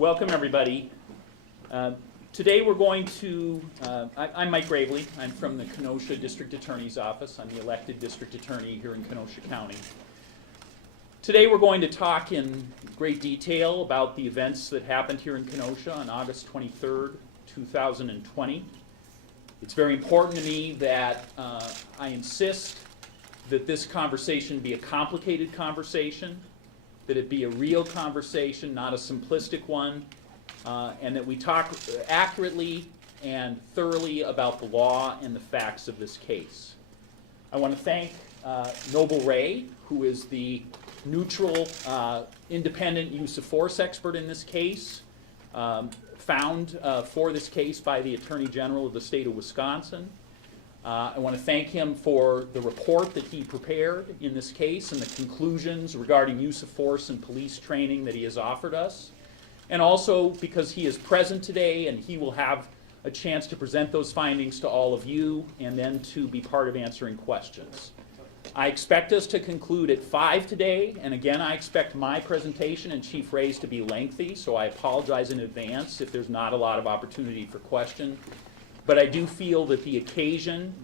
Welcome, everybody. Today we're going to, I'm Mike Gravely. I'm from the Kenosha District Attorney's Office. I'm the elected district attorney here in Kenosha County. Today we're going to talk in great detail about the events that happened here in Kenosha on August 23rd, 2020. It's very important to me that I insist that this conversation be a complicated conversation, that it be a real conversation, not a simplistic one, and that we talk accurately and thoroughly about the law and the facts of this case. I want to thank Noble Ray, who is the neutral, independent use of force expert in this case, found for this case by the Attorney General of the state of Wisconsin. I want to thank him for the report that he prepared in this case and the conclusions regarding use of force and police training that he has offered us. And also because he is present today and he will have a chance to present those findings to all of you and then to be part of answering questions. I expect us to conclude at 5 today, and again I expect my presentation and Chief Ray's to be lengthy, so I apologize in advance if there's not a lot of opportunity for question. But I do feel that the occasion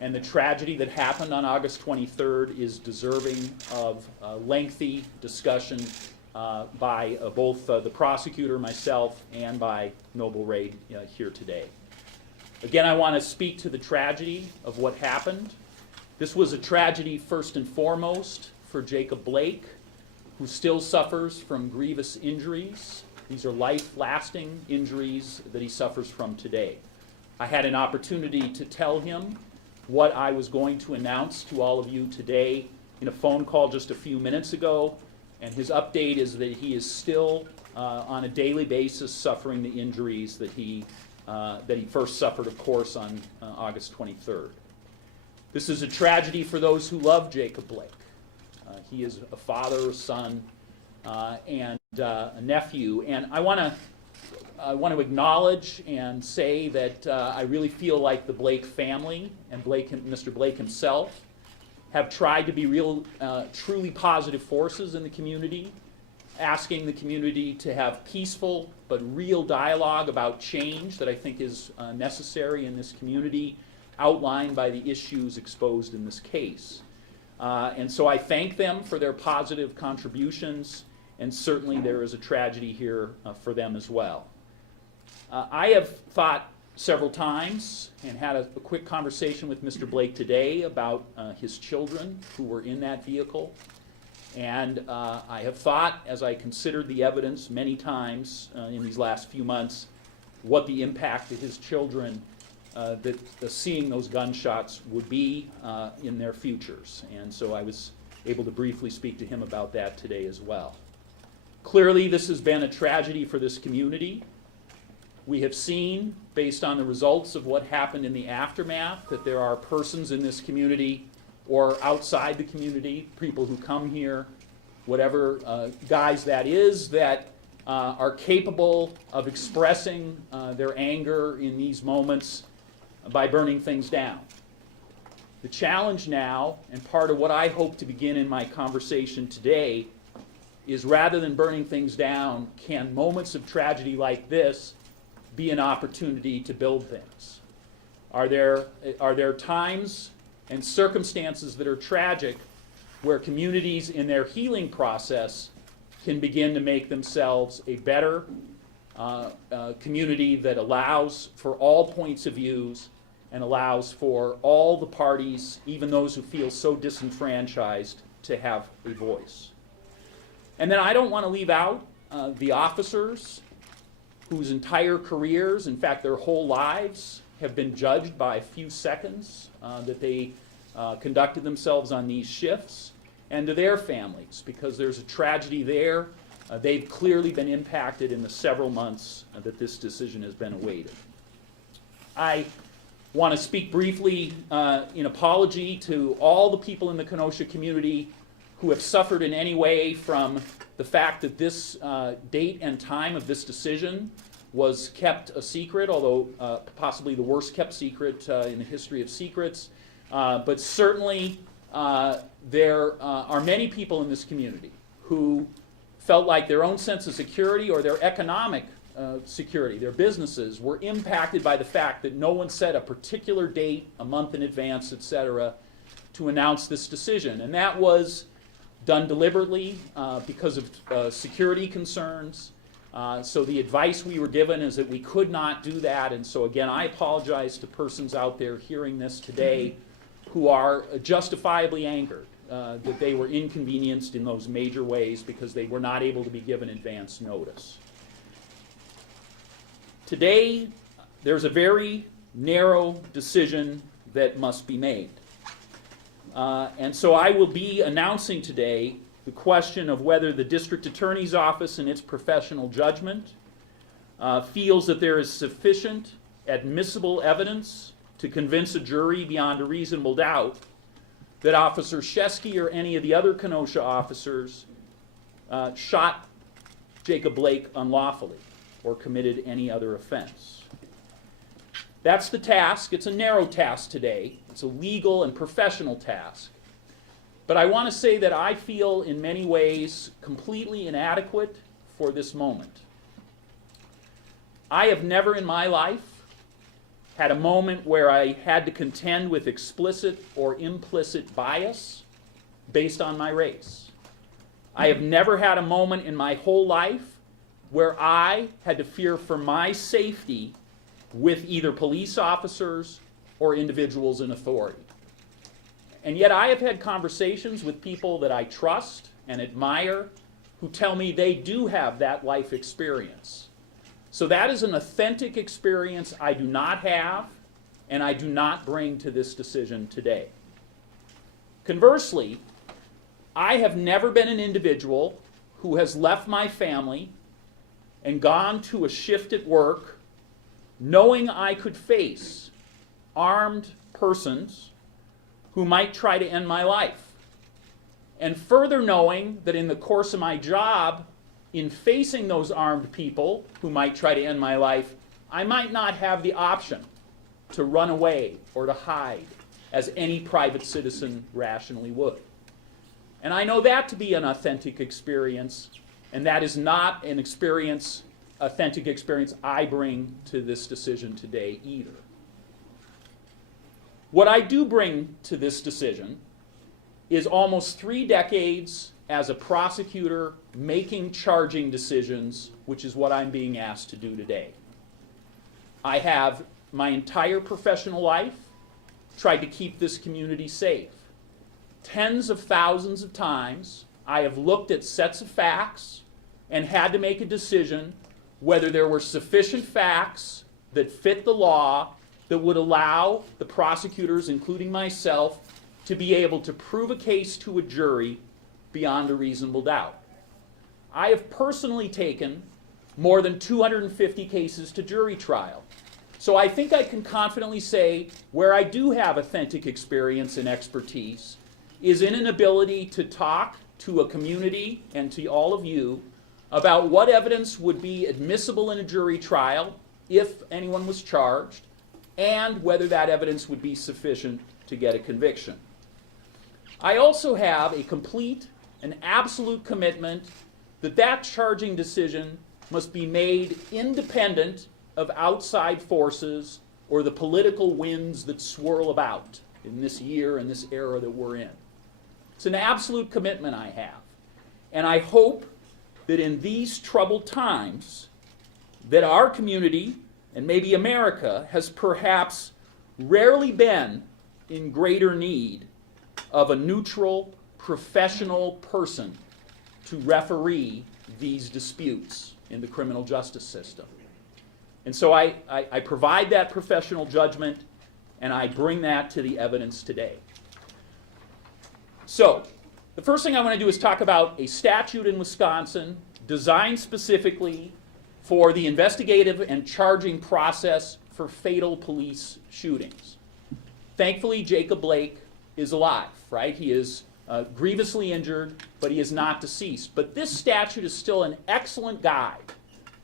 and the tragedy that happened on August 23rd is deserving of lengthy discussion by both the prosecutor, myself, and by Noble Ray here today. Again, I want to speak to the tragedy of what happened. This was a tragedy first and foremost for Jacob Blake, who still suffers from grievous injuries. These are life-lasting injuries that he suffers from today. I had an opportunity to tell him what I was going to announce to all of you today in a phone call just a few minutes ago, and his update is that he is still on a daily basis suffering the injuries that he first suffered, of course, on August 23rd. This is a tragedy for those who love Jacob Blake. He is a father, a son, and a nephew, and I want to acknowledge and say that I really feel like the Blake family and Mr. Blake himself have tried to be truly positive forces in the community, asking the community to have peaceful but real dialogue about change that I think is necessary in this community, outlined by the issues exposed in this case. And so I thank them for their positive contributions, and certainly there is a tragedy here for them as well. I have thought several times and had a quick conversation with Mr. Blake today about his children who were in that vehicle. And I have thought, as I considered the evidence many times in these last few months, what the impact of his children that seeing those gunshots would be in their futures. And so I was able to briefly speak to him about that today as well. Clearly, this has been a tragedy for this community. We have seen, based on the results of what happened in the aftermath, that there are persons in this community or outside the community, people who come here, whatever guise that is, that are capable of expressing their anger in these moments by burning things down. The challenge now, and part of what I hope to begin in my conversation today, is rather than burning things down, can moments of tragedy like this be an opportunity to build things? Are there times and circumstances that are tragic where communities in their healing process can begin to make themselves a better community that allows for all points of views and allows for all the parties, even those who feel so disenfranchised, to have a voice? And then I don't want to leave out the officers whose entire careers, in fact their whole lives, have been judged by a few seconds that they conducted themselves on these shifts, and to their families, because there's a tragedy there. They've clearly been impacted in the several months that this decision has been awaited. I want to speak briefly in apology to all the people in the Kenosha community who have suffered in any way from the fact that this date and time of this decision was kept a secret, although possibly the worst kept secret in the history of secrets. But certainly there are many people in this community who felt like their own sense of security or their economic security, their businesses, were impacted by the fact that no one set a particular date, a month in advance, etc., to announce this decision. And that was done deliberately because of security concerns. So the advice we were given is that we could not do that. And so again, I apologize to persons out there hearing this today who are justifiably angered that they were inconvenienced in those major ways because they were not able to be given advance notice. Today, there's a very narrow decision that must be made. And so I will be announcing today the question of whether the District Attorney's Office, in its professional judgment, feels that there is sufficient admissible evidence to convince a jury beyond a reasonable doubt that Officer Shesky or any of the other Kenosha officers shot Jacob Blake unlawfully or committed any other offense. That's the task. It's a narrow task today. It's a legal and professional task. But I want to say that I feel in many ways completely inadequate for this moment. I have never in my life had a moment where I had to contend with explicit or implicit bias based on my race. I have never had a moment in my whole life where I had to fear for my safety with either police officers or individuals in authority. And yet I have had conversations with people that I trust and admire who tell me they do have that life experience. So that is an authentic experience I do not have and I do not bring to this decision today. Conversely, I have never been an individual who has left my family and gone to a shift at work knowing I could face armed persons who might try to end my life. And further knowing that in the course of my job, in facing those armed people who might try to end my life, I might not have the option to run away or to hide as any private citizen rationally would. And I know that to be an authentic experience, and that is not an experience, authentic experience I bring to this decision today either. What I do bring to this decision is almost 3 decades as a prosecutor making charging decisions, which is what I'm being asked to do today. I have my entire professional life tried to keep this community safe. Tens of thousands of times I have looked at sets of facts and had to make a decision whether there were sufficient facts that fit the law that would allow the prosecutors, including myself, to be able to prove a case to a jury beyond a reasonable doubt. I have personally taken more than 250 cases to jury trial. So I think I can confidently say where I do have authentic experience and expertise is in an ability to talk to a community and to all of you about what evidence would be admissible in a jury trial if anyone was charged, and whether that evidence would be sufficient to get a conviction. I also have a complete and absolute commitment that that charging decision must be made independent of outside forces or the political winds that swirl about in this year and this era that we're in. It's an absolute commitment I have. And I hope that in these troubled times that our community, and maybe America, has perhaps rarely been in greater need of a neutral, professional person to referee these disputes in the criminal justice system. And so I provide that professional judgment, and I bring that to the evidence today. So, the first thing I want to do is talk about a statute in Wisconsin designed specifically for the investigative and charging process for fatal police shootings. Thankfully, Jacob Blake is alive, right? He is grievously injured, but he is not deceased. But this statute is still an excellent guide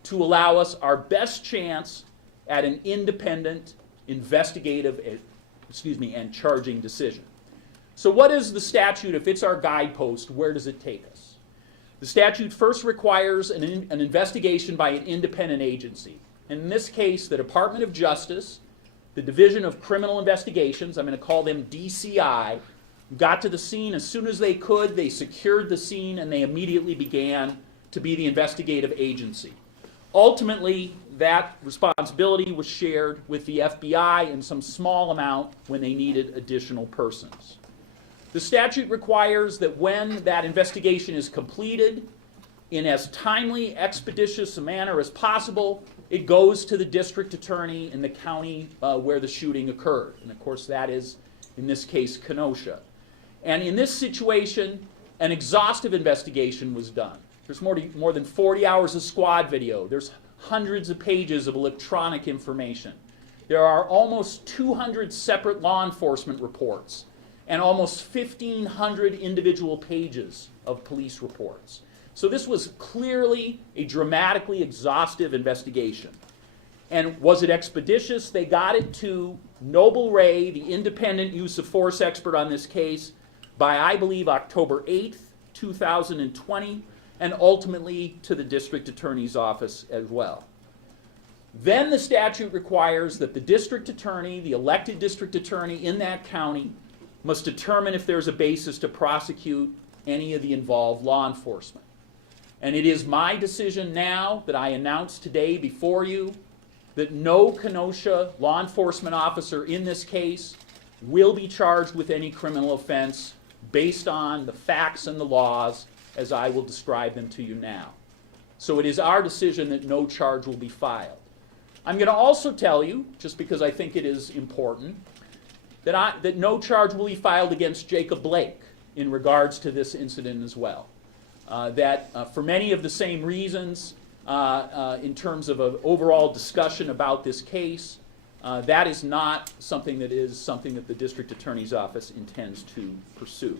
to allow us our best chance at an independent, investigative, and charging decision. So what is the statute? If it's our guidepost, where does it take us? The statute first requires an investigation by an independent agency. And in this case, the Department of Justice, the Division of Criminal Investigations, I'm going to call them DCI, got to the scene as soon as they could. They secured the scene, and they immediately began to be the investigative agency. Ultimately, that responsibility was shared with the FBI in some small amount when they needed additional persons. The statute requires that when that investigation is completed, in as timely, expeditious a manner as possible, it goes to the district attorney in the county where the shooting occurred. And of course, that is, in this case, Kenosha. And in this situation, an exhaustive investigation was done. There's more than 40 hours of squad video. There's hundreds of pages of electronic information. There are almost 200 separate law enforcement reports and almost 1,500 individual pages of police reports. So this was clearly a dramatically exhaustive investigation. And was it expeditious? They got it to Noble Ray, the independent use of force expert on this case, by, I believe, October 8th, 2020, and ultimately to the district attorney's office as well. Then the statute requires that the district attorney, the elected district attorney in that county, must determine if there's a basis to prosecute any of the involved law enforcement. And it is my decision now that I announce today before you that no Kenosha law enforcement officer in this case will be charged with any criminal offense based on the facts and the laws as I will describe them to you now. So it is our decision that no charge will be filed. I'm going to also tell you, just because I think it is important, that no charge will be filed against Jacob Blake in regards to this incident as well. For many of the same reasons, in terms of an overall discussion about this case, that is not something that the district attorney's office intends to pursue.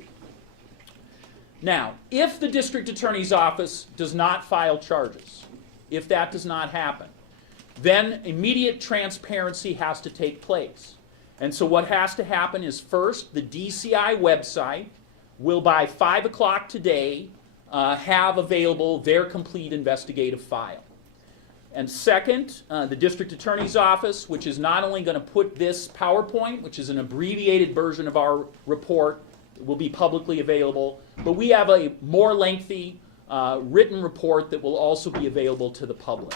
Now, if the district attorney's office does not file charges, if that does not happen, then immediate transparency has to take place. And so what has to happen is, first, the DCI website will by 5 o'clock today have available their complete investigative file. And second, the district attorney's office, which is not only going to put this PowerPoint, which is an abbreviated version of our report, will be publicly available, but we have a more lengthy written report that will also be available to the public.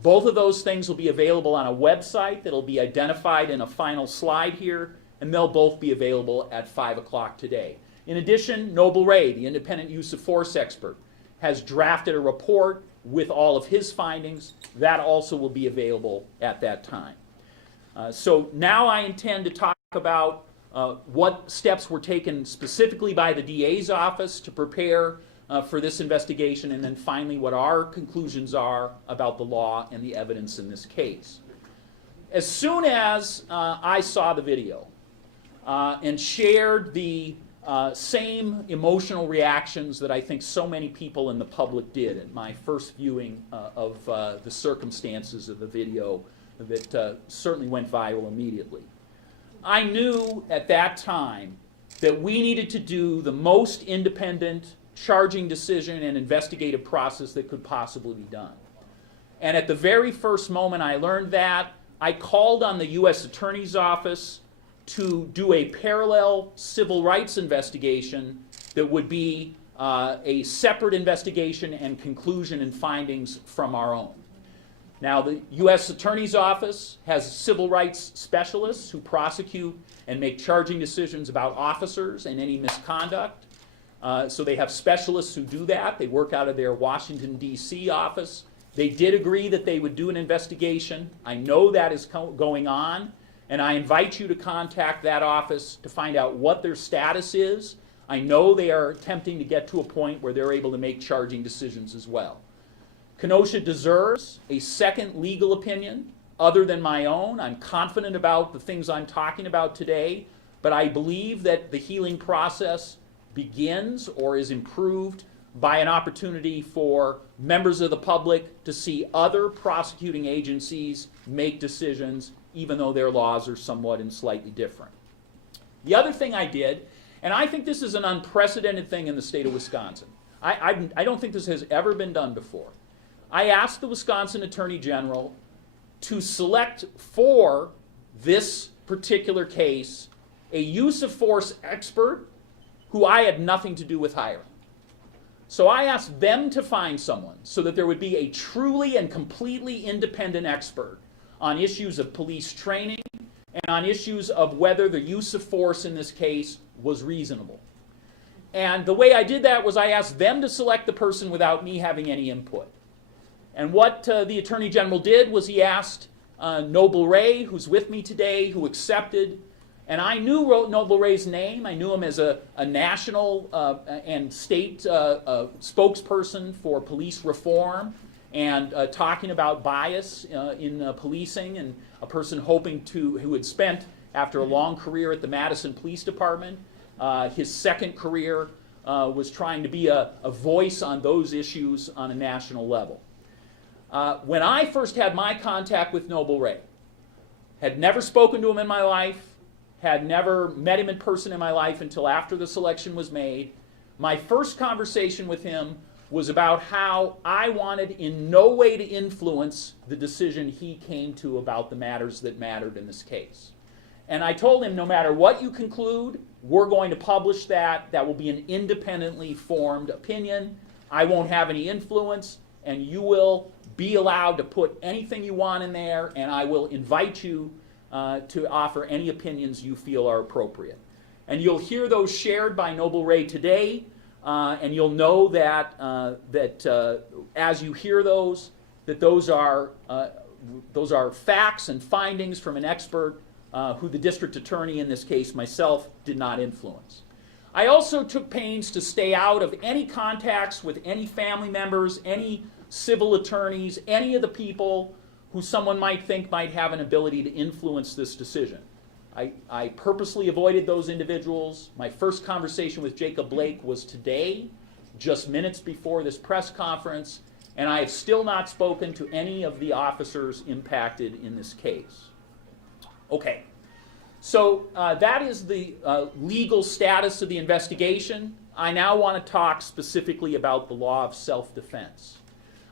Both of those things will be available on a website that will be identified in a final slide here, and they'll both be available at 5 o'clock today. In addition, Noble Ray, the independent use of force expert, has drafted a report with all of his findings. That also will be available at that time. So now I intend to talk about what steps were taken specifically by the DA's office to prepare for this investigation, and then finally what our conclusions are about the law and the evidence in this case. As soon as I saw the video and shared the same emotional reactions that I think so many people in the public did at my first viewing of the circumstances of the video that certainly went viral immediately, I knew at that time that we needed to do the most independent charging decision and investigative process that could possibly be done. And at the very first moment I learned that, I called on the U.S. Attorney's Office to do a parallel civil rights investigation that would be a separate investigation and conclusion and findings from our own. Now, the U.S. Attorney's Office has civil rights specialists who prosecute and make charging decisions about officers and any misconduct. So they have specialists who do that. They work out of their Washington, D.C. office. They did agree that they would do an investigation. I know that is going on, and I invite you to contact that office to find out what their status is. I know they are attempting to get to a point where they're able to make charging decisions as well. Kenosha deserves a second legal opinion other than my own. I'm confident about the things I'm talking about today, but I believe that the healing process begins or is improved by an opportunity for members of the public to see other prosecuting agencies make decisions, even though their laws are somewhat and slightly different. The other thing I did, and I think this is an unprecedented thing in the state of Wisconsin, I don't think this has ever been done before. I asked the Wisconsin Attorney General to select for this particular case a use of force expert who I had nothing to do with hiring. So I asked them to find someone so that there would be a truly and completely independent expert on issues of police training and on issues of whether the use of force in this case was reasonable. And the way I did that was I asked them to select the person without me having any input. And what the Attorney General did was he asked Noble Ray, who's with me today, who accepted. And I knew Noble Ray's name. I knew him as a national and state spokesperson for police reform and talking about bias in policing, and a person who had spent, after a long career at the Madison Police Department, his second career was trying to be a voice on those issues on a national level. When I first had my contact with Noble Ray, had never spoken to him in my life, had never met him in person in my life until after the selection was made. My first conversation with him was about how I wanted in no way to influence the decision he came to about the matters that mattered in this case. And I told him, no matter what you conclude, we're going to publish that. That will be an independently formed opinion. I won't have any influence, and you will be allowed to put anything you want in there, and I will invite you to offer any opinions you feel are appropriate. And you'll hear those shared by Noble Ray today, and you'll know that as you hear those, that those are facts and findings from an expert who the district attorney, in this case myself, did not influence. I also took pains to stay out of any contacts with any family members, any civil attorneys, any of the people who someone might think might have an ability to influence this decision. I purposely avoided those individuals. My first conversation with Jacob Blake was today, just minutes before this press conference, and I have still not spoken to any of the officers impacted in this case. Okay, so that is the legal status of the investigation. I now want to talk specifically about the law of self-defense.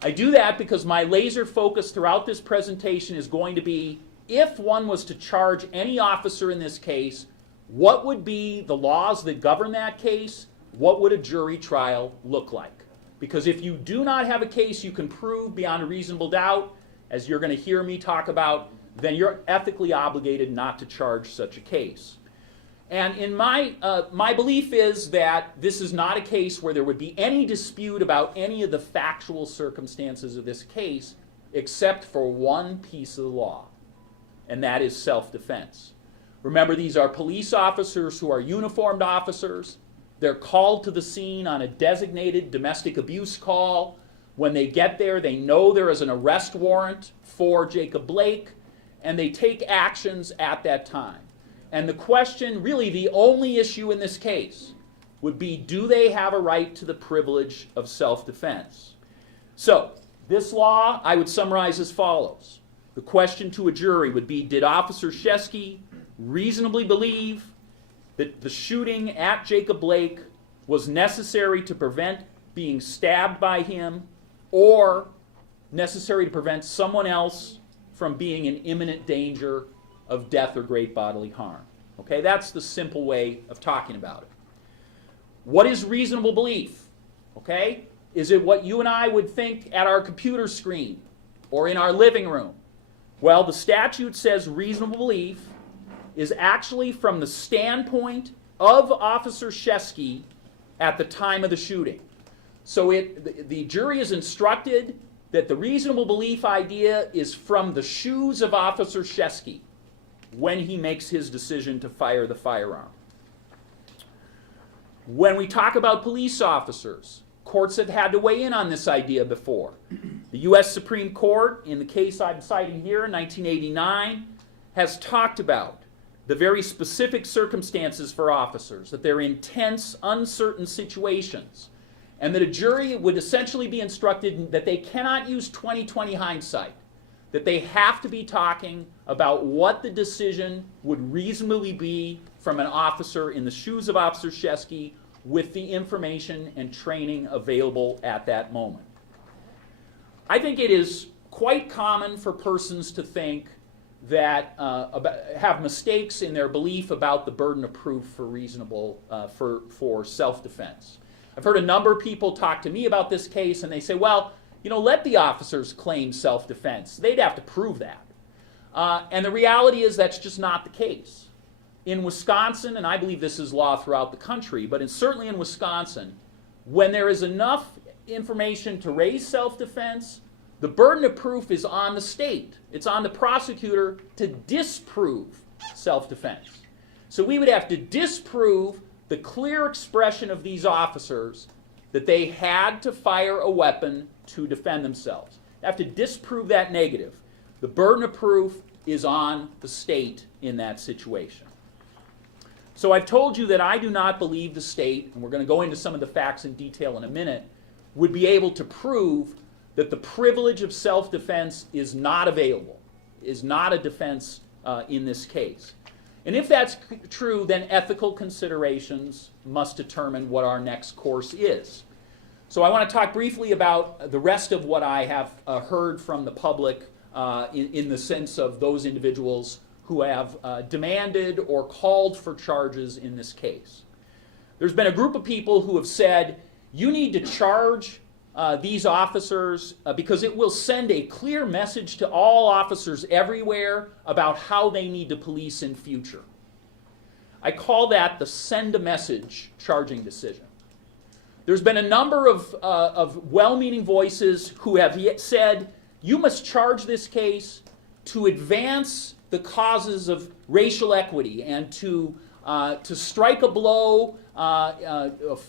I do that because my laser focus throughout this presentation is going to be, if one was to charge any officer in this case, what would be the laws that govern that case? What would a jury trial look like? Because if you do not have a case you can prove beyond a reasonable doubt, as you're going to hear me talk about, then you're ethically obligated not to charge such a case. And in my belief is that this is not a case where there would be any dispute about any of the factual circumstances of this case, except for one piece of the law, and that is self-defense. Remember, these are police officers who are uniformed officers. They're called to the scene on a designated domestic abuse call. When they get there, they know there is an arrest warrant for Jacob Blake, and they take actions at that time. And the question, really the only issue in this case, would be, do they have a right to the privilege of self-defense? So, this law I would summarize as follows. The question to a jury would be, did Officer Shesky reasonably believe that the shooting at Jacob Blake was necessary to prevent being stabbed by him, or necessary to prevent someone else from being in imminent danger of death or great bodily harm? Okay, that's the simple way of talking about it. What is reasonable belief? Okay, is it what you and I would think at our computer screen or in our living room? Well, the statute says reasonable belief is actually from the standpoint of Officer Shesky at the time of the shooting. So the jury is instructed that the reasonable belief idea is from the shoes of Officer Shesky when he makes his decision to fire the firearm. When we talk about police officers, courts have had to weigh in on this idea before. The U.S. Supreme Court, in the case I'm citing here in 1989, has talked about the very specific circumstances for officers, that they're in tense, uncertain situations, and that a jury would essentially be instructed that they cannot use 20/20 hindsight, that they have to be talking about what the decision would reasonably be from an officer in the shoes of Officer Shesky with the information and training available at that moment. I think it is quite common for persons to think that have mistakes in their belief about the burden of proof for self-defense. I've heard a number of people talk to me about this case, and they say, well, let the officers claim self-defense. They'd have to prove that. And the reality is that's just not the case. In Wisconsin, and I believe this is law throughout the country, but certainly in Wisconsin, when there is enough information to raise self-defense, the burden of proof is on the state. It's on the prosecutor to disprove self-defense. So we would have to disprove the clear expression of these officers that they had to fire a weapon to defend themselves. They have to disprove that negative. The burden of proof is on the state in that situation. So I've told you that I do not believe the state, and we're going to go into some of the facts in detail in a minute, would be able to prove that the privilege of self-defense is not available, is not a defense in this case. And if that's true, then ethical considerations must determine what our next course is. So I want to talk briefly about the rest of what I have heard from the public in the sense of those individuals who have demanded or called for charges in this case. There's been a group of people who have said, you need to charge these officers because it will send a clear message to all officers everywhere about how they need to police in future. I call that the send a message charging decision. There's been a number of well-meaning voices who have said, you must charge this case to advance the causes of racial equity and to strike a blow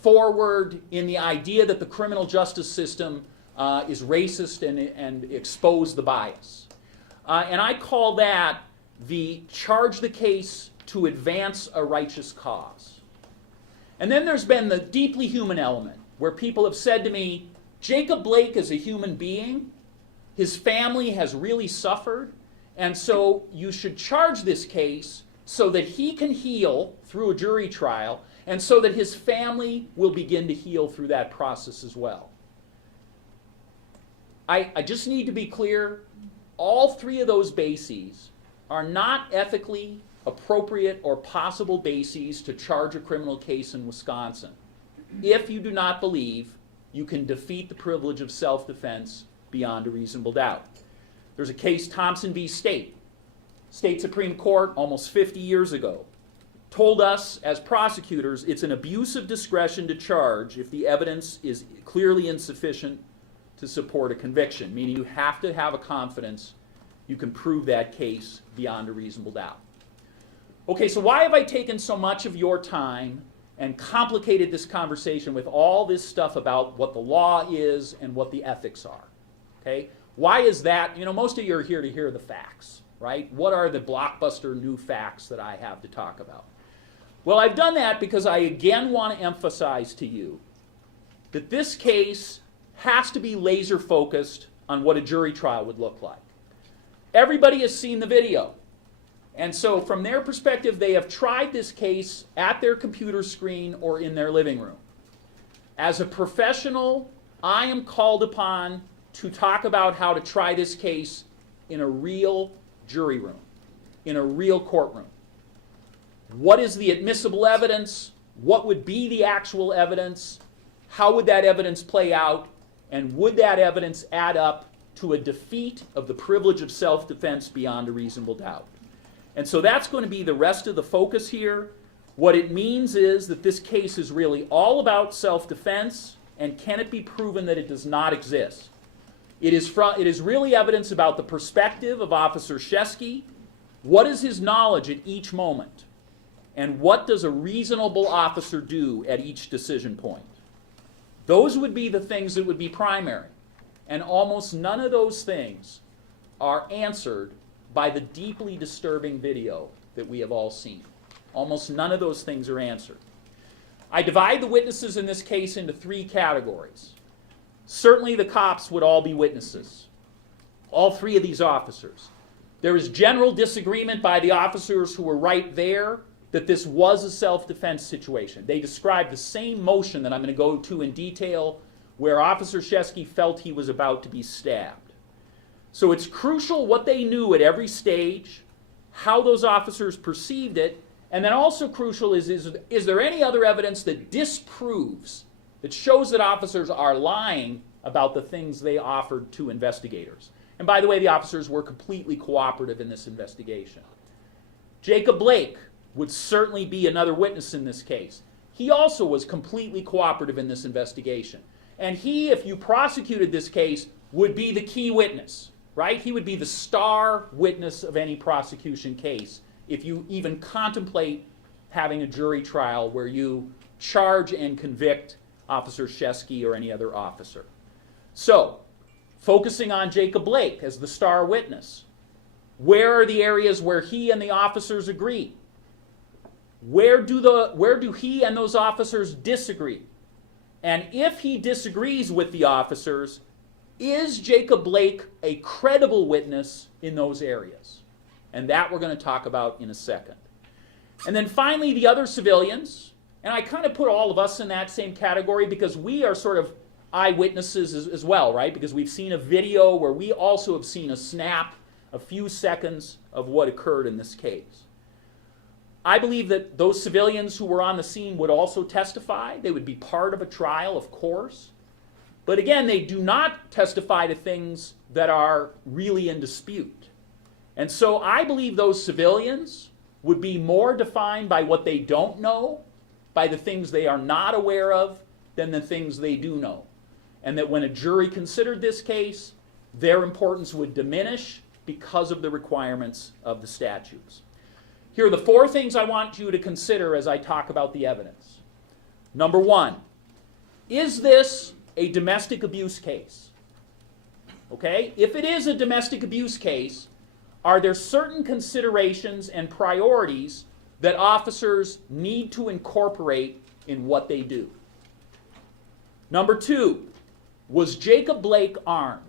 forward in the idea that the criminal justice system is racist and expose the bias. And I call that the charge the case to advance a righteous cause. And then there's been the deeply human element, where people have said to me, Jacob Blake is a human being, his family has really suffered, and so you should charge this case so that he can heal through a jury trial, and so that his family will begin to heal through that process as well. I just need to be clear, all three of those bases are not ethically appropriate or possible bases to charge a criminal case in Wisconsin if you do not believe you can defeat the privilege of self-defense beyond a reasonable doubt. There's a case, Thompson v. State. State Supreme Court, almost 50 years ago, told us as prosecutors it's an abuse of discretion to charge if the evidence is clearly insufficient to support a conviction, meaning you have to have a confidence you can prove that case beyond a reasonable doubt. Okay, so why have I taken so much of your time and complicated this conversation with all this stuff about what the law is and what the ethics are? Okay, why is that? Most of you are here to hear the facts, right? What are the blockbuster new facts that I have to talk about? Well, I've done that because I again want to emphasize to you that this case has to be laser focused on what a jury trial would look like. Everybody has seen the video. And so from their perspective, they have tried this case at their computer screen or in their living room. As a professional, I am called upon to talk about how to try this case in a real jury room, in a real courtroom. What is the admissible evidence? What would be the actual evidence? How would that evidence play out? And would that evidence add up to a defeat of the privilege of self-defense beyond a reasonable doubt? And so that's going to be the rest of the focus here. What it means is that this case is really all about self-defense, and can it be proven that it does not exist? It is really evidence about the perspective of Officer Shesky. What is his knowledge at each moment? And what does a reasonable officer do at each decision point? Those would be the things that would be primary. And almost none of those things are answered by the deeply disturbing video that we have all seen. Almost none of those things are answered. I divide the witnesses in this case into three categories. Certainly the cops would all be witnesses, all three of these officers. There is general disagreement by the officers who were right there that this was a self-defense situation. They described the same motion that I'm going to go to in detail where Officer Shesky felt he was about to be stabbed. So it's crucial what they knew at every stage, how those officers perceived it, and then also crucial is there any other evidence that disproves, that shows that officers are lying about the things they offered to investigators. And by the way, the officers were completely cooperative in this investigation. Jacob Blake would certainly be another witness in this case. He also was completely cooperative in this investigation. And he, if you prosecuted this case, would be the key witness, right? He would be the star witness of any prosecution case if you even contemplate having a jury trial where you charge and convict Officer Shesky or any other officer. So, focusing on Jacob Blake as the star witness, where are the areas where he and the officers agree? Where do he and those officers disagree? And if he disagrees with the officers, is Jacob Blake a credible witness in those areas? And that we're going to talk about in a second. And then finally, the other civilians, and I kind of put all of us in that same category because we are sort of eyewitnesses as well, right? Because we've seen a video where we also have seen a snap, a few seconds of what occurred in this case. I believe that those civilians who were on the scene would also testify. They would be part of a trial, of course. But again, they do not testify to things that are really in dispute. And so I believe those civilians would be more defined by what they don't know, by the things they are not aware of, than the things they do know. And that when a jury considered this case, their importance would diminish because of the requirements of the statutes. Here are the four things I want you to consider as I talk about the evidence. Number one, is this a domestic abuse case? Okay? If it is a domestic abuse case, are there certain considerations and priorities that officers need to incorporate in what they do? Number two, was Jacob Blake armed?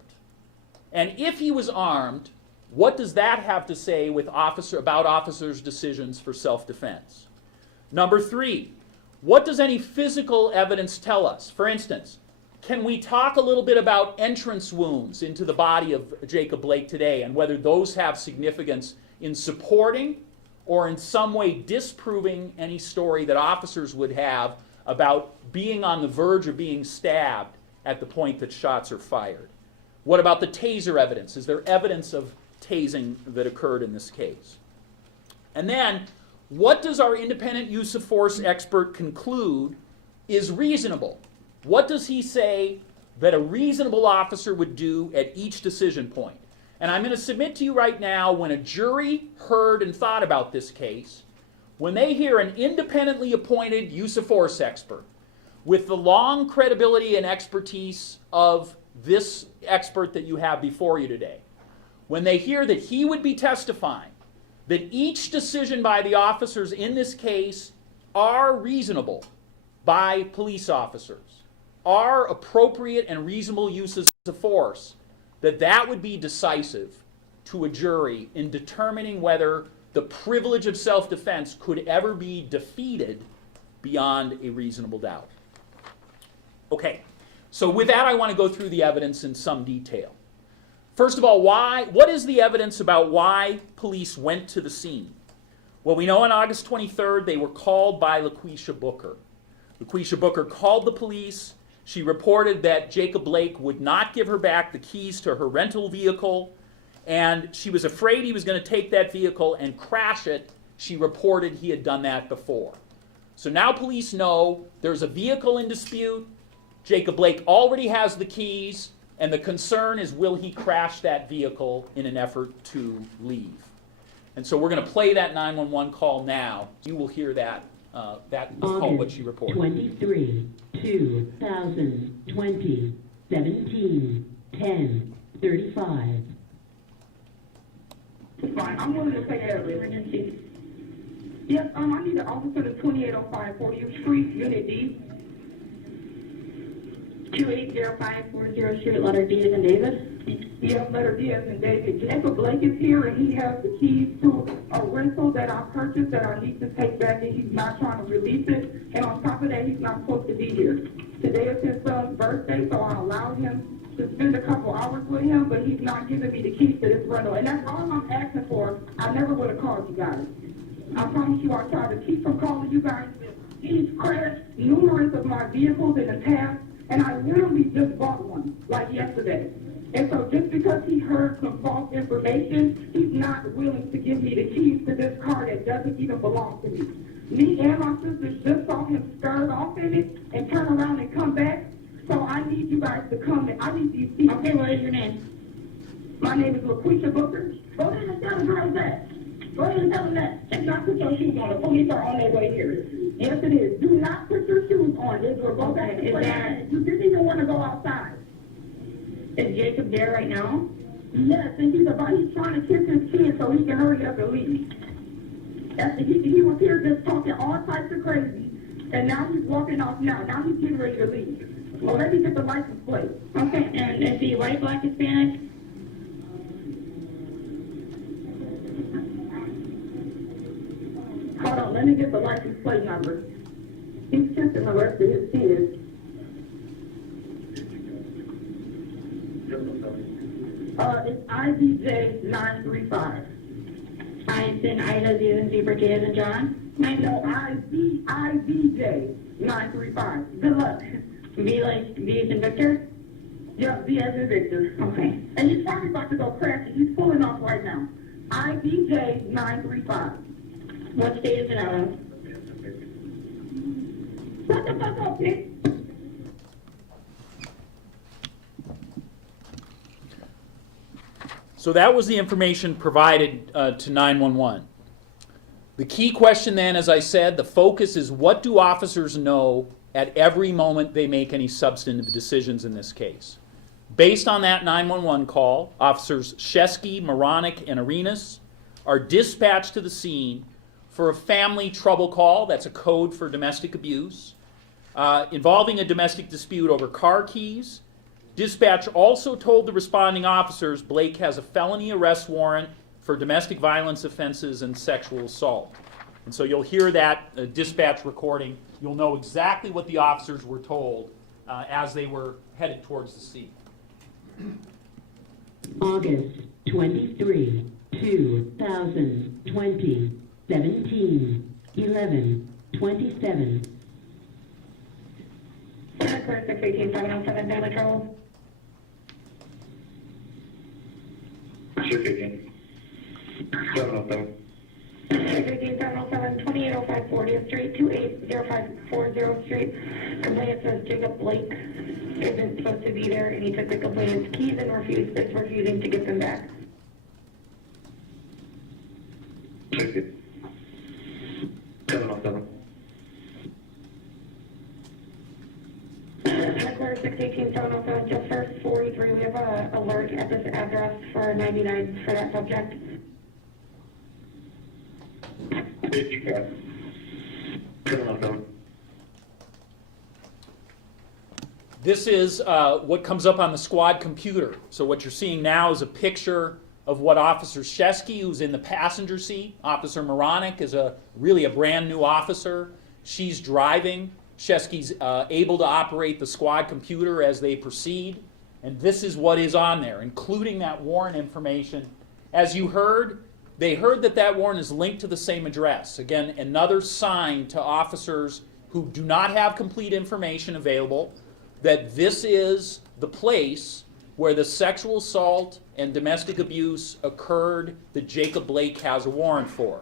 And if he was armed, what does that have to say with about officers' decisions for self-defense? Number three, what does any physical evidence tell us? For instance, can we talk a little bit about entrance wounds into the body of Jacob Blake today and whether those have significance in supporting or in some way disproving any story that officers would have about being on the verge of being stabbed at the point that shots are fired? What about the taser evidence? Is there evidence of tasing that occurred in this case? And then, what does our independent use of force expert conclude is reasonable? What does he say that a reasonable officer would do at each decision point? And I'm going to submit to you right now, when a jury heard and thought about this case, when they hear an independently appointed use of force expert with the long credibility and expertise of this expert that you have before you today, when they hear that he would be testifying that each decision by the officers in this case are reasonable by police officers, are appropriate and reasonable uses of force, that would be decisive to a jury in determining whether the privilege of self-defense could ever be defeated beyond a reasonable doubt. Okay, so with that I want to go through the evidence in some detail. First of all, what is the evidence about why police went to the scene? Well, we know on August 23rd they were called by Laquisha Booker. Laquisha Booker called the police. She reported that Jacob Blake would not give her back the keys to her rental vehicle, and she was afraid he was going to take that vehicle and crash it. She reported he had done that before. So now police know there's a vehicle in dispute. Jacob Blake already has the keys. And the concern is, will he crash that vehicle in an effort to leave? And so we're going to play that 911 call now. You will hear that. That is called what she reported. 23, 2020, 17, 10, 35. Fine. I'm willing to take care of emergency. Yes, I need an officer to 2805 40th Street, Unit D. 280540 Street, letter D as in David. Yeah, letter D as in David. Jacob Blake is here, and he has the keys to a rental that I purchased that I need to take back, and he's not trying to release it. And on top of that, he's not supposed to be here. Today is his son's birthday, so I allowed him to spend a couple hours with him, but he's not giving me the keys to this rental. And that's all I'm asking for. I never would have called you guys. I promise you, I tried to keep from calling you guys. He's crashed numerous of my vehicles in the past, and I literally just bought one, like yesterday. And so just because he heard some false information, he's not willing to give me the keys to this car that doesn't even belong to me. Me and my sisters just saw him skirt off in it and turn around and come back. So I need you guys to come and I need these keys. Okay, what is your name? My name is Laquisha Booker. Go ahead and tell the girls that. Go ahead and tell them that. And not put your shoes on. The police are on their way here. Yes, it is. Do not put your shoes on. Israel, go back and play that. You didn't even want to go outside. Is Jacob there right now? Yes, and he's trying to kiss his kid so he can hurry up and leave. He was here just talking all types of crazy, and now he's walking off now. Now he's getting ready to leave. Well, let me get the license plate. Okay, and is he white, black, Hispanic? Hold on, let me get the license plate number. He's kissing the rest of his kids. It's IDJ 935. I as in Ida, Z as in Zebra, J as in John? No, IDJ 935. Good luck. V as in Victor? Yeah, V as in Victor. Okay. And he's probably about to go crash. He's pulling off right now. IDJ 935. What state is it out of? Shut the fuck up, bitch. So that was the information provided to 911. The key question then, as I said, the focus is what do officers know at every moment they make any substantive decisions in this case. Based on that 911 call, officers Shesky, Moronic, and Arenas are dispatched to the scene for a family trouble call, that's a code for domestic abuse, involving a domestic dispute over car keys. Dispatch also told the responding officers Blake has a felony arrest warrant for domestic violence offenses and sexual assault. And so you'll hear that dispatch recording. You'll know exactly what the officers were told as they were headed towards the scene. August 23, 2020, 17:11:27. Center code 618-707, family trouble. 618. 707. 618-707, 2805 40th Street, 280540 Street. Complainant says Jacob Blake isn't supposed to be there, and he took the complainant's keys and is refusing to give them back. 707. Headquarters 618-707, just first 43. We have an alert at this address for 99 for that subject. 55. 707. This is what comes up on the squad computer. So what you're seeing now is a picture of what Officer Shesky, who's in the passenger seat. Officer Moronic is really a brand new officer. She's driving. Shesky's able to operate the squad computer as they proceed. And this is what is on there, including that warrant information. As you heard, they heard that that warrant is linked to the same address. Again, another sign to officers who do not have complete information available that this is the place where the sexual assault and domestic abuse occurred that Jacob Blake has a warrant for.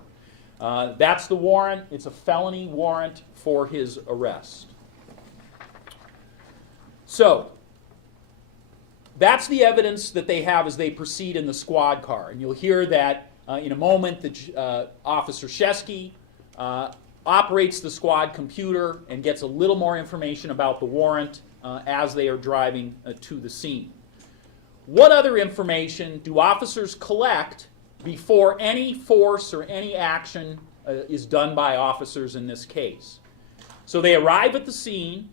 That's the warrant. It's a felony warrant for his arrest. So, that's the evidence that they have as they proceed in the squad car. And you'll hear that in a moment that Officer Shesky operates the squad computer and gets a little more information about the warrant as they are driving to the scene. What other information do officers collect before any force or any action is done by officers in this case? So they arrive at the scene.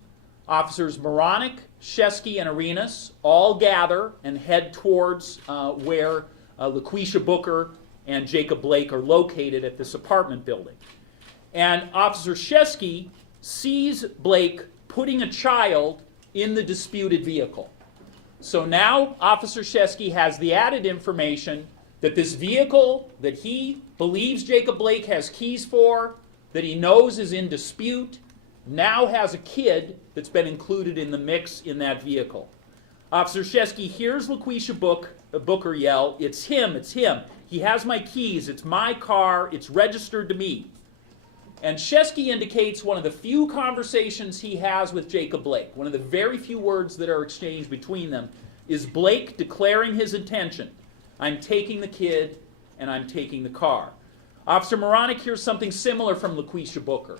Officers Moronic, Shesky, and Arenas all gather and head towards where Laquisha Booker and Jacob Blake are located at this apartment building. And Officer Shesky sees Blake putting a child in the disputed vehicle. So now Officer Shesky has the added information that this vehicle that he believes Jacob Blake has keys for, that he knows is in dispute, now has a kid that's been included in the mix in that vehicle. Officer Shesky hears Laquisha Booker yell, "It's him, it's him. He has my keys, it's my car, it's registered to me." And Shesky indicates one of the few conversations he has with Jacob Blake, one of the very few words that are exchanged between them, is Blake declaring his intention. I'm taking the kid and I'm taking the car. Officer Moronic hears something similar from Laquisha Booker.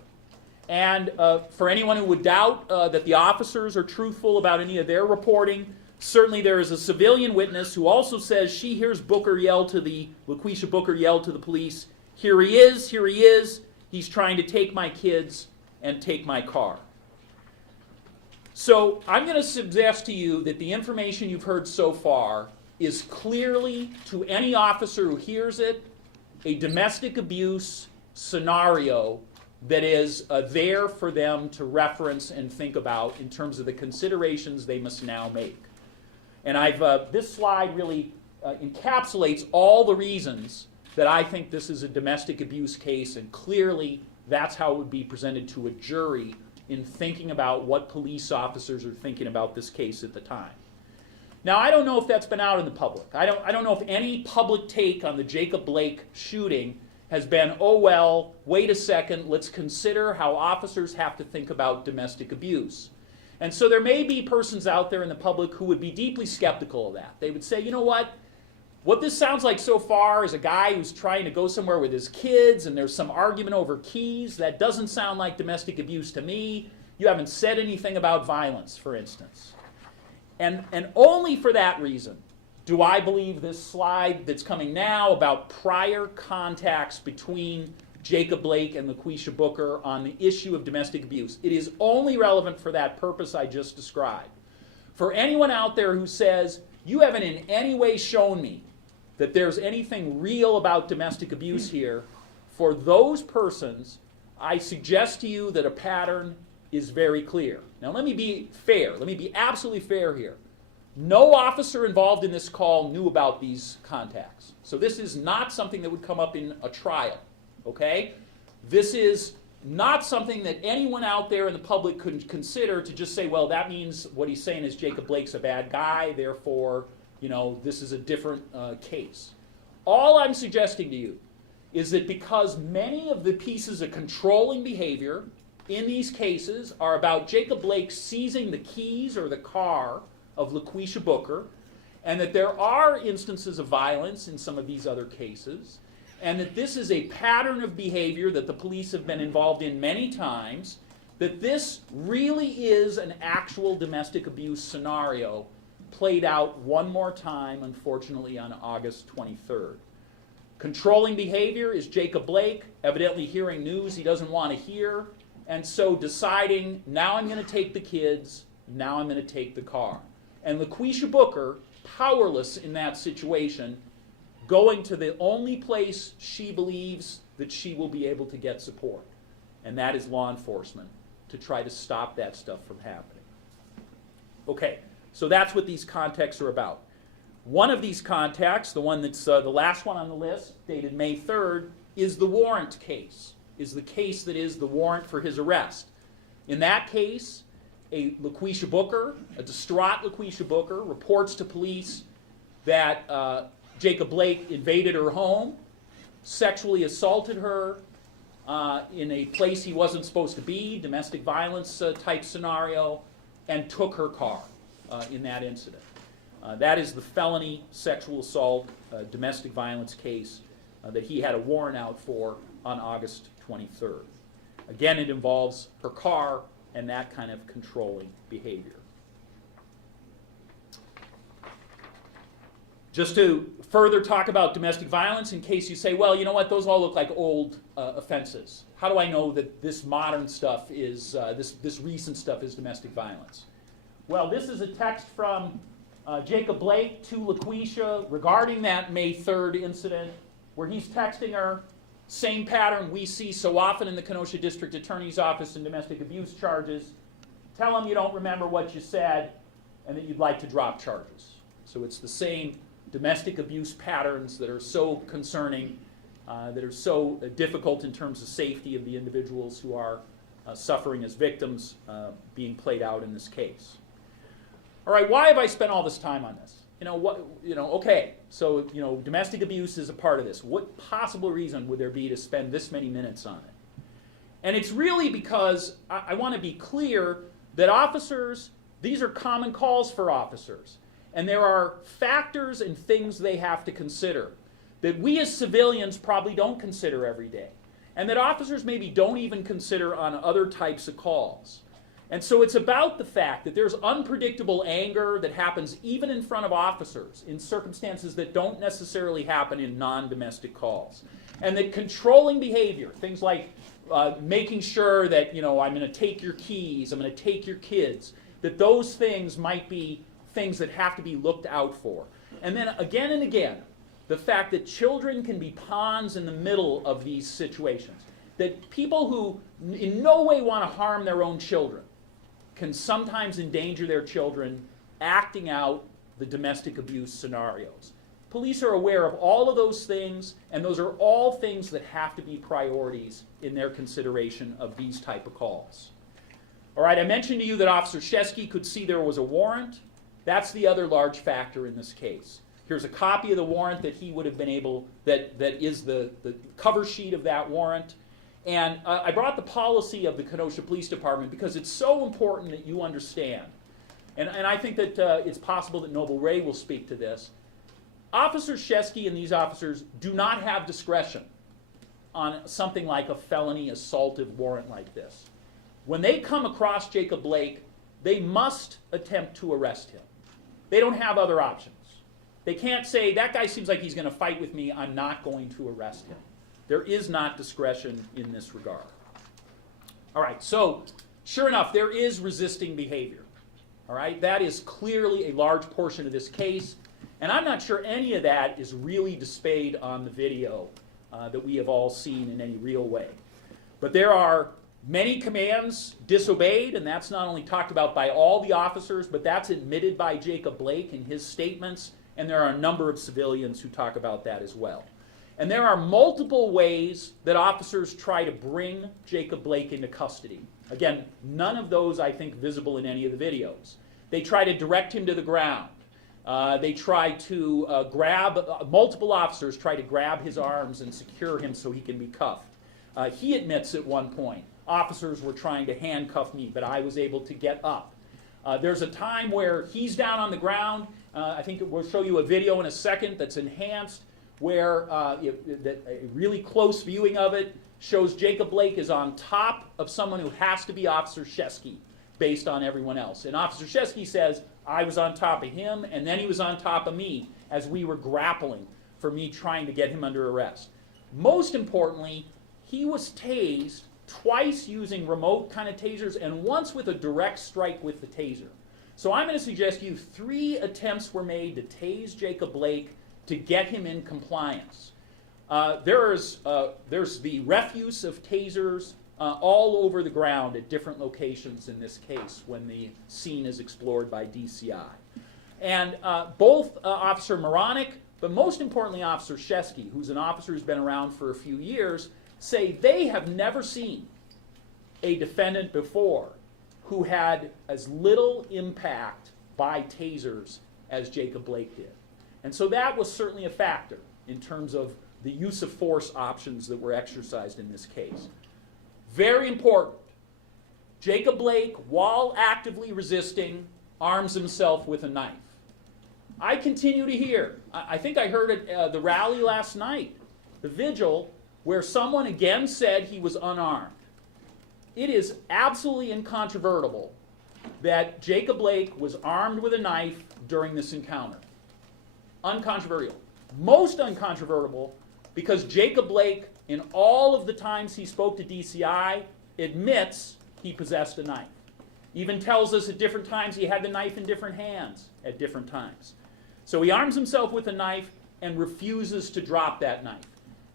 And for anyone who would doubt that the officers are truthful about any of their reporting, certainly there is a civilian witness who also says she hears Laquisha Booker yell to the police, here he is, he's trying to take my kids and take my car. So I'm going to suggest to you that the information you've heard so far is clearly, to any officer who hears it, a domestic abuse scenario that is there for them to reference and think about in terms of the considerations they must now make. And this slide really encapsulates all the reasons that I think this is a domestic abuse case, and clearly that's how it would be presented to a jury in thinking about what police officers are thinking about this case at the time. Now, I don't know if that's been out in the public. I don't know if any public take on the Jacob Blake shooting has been, oh well, wait a second, let's consider how officers have to think about domestic abuse. And so there may be persons out there in the public who would be deeply skeptical of that. They would say, you know what this sounds like so far is a guy who's trying to go somewhere with his kids and there's some argument over keys. That doesn't sound like domestic abuse to me. You haven't said anything about violence, for instance. And only for that reason do I believe this slide that's coming now about prior contacts between Jacob Blake and Laquisha Booker on the issue of domestic abuse. It is only relevant for that purpose I just described. For anyone out there who says, you haven't in any way shown me that there's anything real about domestic abuse here, for those persons, I suggest to you that a pattern is very clear. Now let me be fair. Let me be absolutely fair here. No officer involved in this call knew about these contacts. So this is not something that would come up in a trial, okay? This is not something that anyone out there in the public could consider to just say, well, that means what he's saying is Jacob Blake's a bad guy, therefore, this is a different case. All I'm suggesting to you is that because many of the pieces of controlling behavior in these cases are about Jacob Blake seizing the keys or the car of Laquisha Booker, and that there are instances of violence in some of these other cases, and that this is a pattern of behavior that the police have been involved in many times, that this really is an actual domestic abuse scenario played out one more time, unfortunately, on August 23rd. Controlling behavior is Jacob Blake, evidently hearing news he doesn't want to hear, and so deciding, now I'm going to take the kids, now I'm going to take the car. And Laquisha Booker, powerless in that situation, going to the only place she believes that she will be able to get support, and that is law enforcement, to try to stop that stuff from happening. Okay, so that's what these contacts are about. One of these contacts, the one that's the last one on the list, dated May 3rd, is the warrant case, is the case that is the warrant for his arrest. In that case, a Laquisha Booker, a distraught Laquisha Booker, reports to police that Jacob Blake invaded her home, sexually assaulted her in a place he wasn't supposed to be, domestic violence type scenario, and took her car in that incident. That is the felony sexual assault, domestic violence case that he had a warrant out for on August 23rd. Again, it involves her car and that kind of controlling behavior. Just to further talk about domestic violence, in case you say, well, you know what, those all look like old offenses. How do I know that this modern stuff is, this recent stuff is domestic violence? Well, this is a text from Jacob Blake to Laquisha regarding that May 3rd incident, where he's texting her, same pattern we see so often in the Kenosha District Attorney's Office in domestic abuse charges. Tell him you don't remember what you said and that you'd like to drop charges. So it's the same domestic abuse patterns that are so concerning, that are so difficult in terms of safety of the individuals who are suffering as victims being played out in this case. All right, why have I spent all this time on this? Okay, so, domestic abuse is a part of this. What possible reason would there be to spend this many minutes on it? And it's really because I want to be clear that officers, these are common calls for officers. And there are factors and things they have to consider that we as civilians probably don't consider every day, and that officers maybe don't even consider on other types of calls. And so it's about the fact that there's unpredictable anger that happens even in front of officers in circumstances that don't necessarily happen in non-domestic calls. And that controlling behavior, things like making sure that, I'm going to take your keys, I'm going to take your kids, that those things might be things that have to be looked out for. And then again and again, the fact that children can be pawns in the middle of these situations. That people who in no way want to harm their own children can sometimes endanger their children acting out the domestic abuse scenarios. Police are aware of all of those things, and those are all things that have to be priorities in their consideration of these type of calls. All right, I mentioned to you that Officer Shesky could see there was a warrant. That's the other large factor in this case. Here's a copy of the warrant that he would have been able, that is the cover sheet of that warrant. And I brought the policy of the Kenosha Police Department because it's so important that you understand. And I think that it's possible that Noble Ray will speak to this. Officer Shesky and these officers do not have discretion on something like a felony assaultive warrant like this. When they come across Jacob Blake, they must attempt to arrest him. They don't have other options. They can't say, that guy seems like he's going to fight with me, I'm not going to arrest him. There is not discretion in this regard. All right, so sure enough, there is resisting behavior. All right, that is clearly a large portion of this case, and I'm not sure any of that is really displayed on the video that we have all seen in any real way. But there are many commands disobeyed, and that's not only talked about by all the officers, but that's admitted by Jacob Blake in his statements, and there are a number of civilians who talk about that as well. And there are multiple ways that officers try to bring Jacob Blake into custody. Again, none of those, I think, visible in any of the videos. They try to direct him to the ground. They try to multiple officers try to grab his arms and secure him so he can be cuffed. He admits at one point, officers were trying to handcuff me, but I was able to get up. There's a time where he's down on the ground. I think we'll show you a video in a second that's enhanced, where a really close viewing of it shows Jacob Blake is on top of someone who has to be Officer Shesky, based on everyone else. And Officer Shesky says, I was on top of him, and then he was on top of me as we were grappling for me trying to get him under arrest. Most importantly, he was tased twice using remote kind of tasers, and once with a direct strike with the taser. So I'm going to suggest to you 3 attempts were made to tase Jacob Blake to get him in compliance. There's the refuse of tasers all over the ground at different locations in this case when the scene is explored by DCI. And both Officer Moronic, but most importantly Officer Shesky, who's an officer who's been around for a few years, say they have never seen a defendant before who had as little impact by tasers as Jacob Blake did. And so that was certainly a factor in terms of the use of force options that were exercised in this case. Very important. Jacob Blake, while actively resisting, arms himself with a knife. I continue to hear, I think I heard at the rally last night, the vigil, where someone again said he was unarmed. It is absolutely incontrovertible that Jacob Blake was armed with a knife during this encounter. uncontroversial. Most uncontrovertible because Jacob Blake, in all of the times he spoke to DCI, admits he possessed a knife. Even tells us at different times he had the knife in different hands at different times. So he arms himself with a knife and refuses to drop that knife.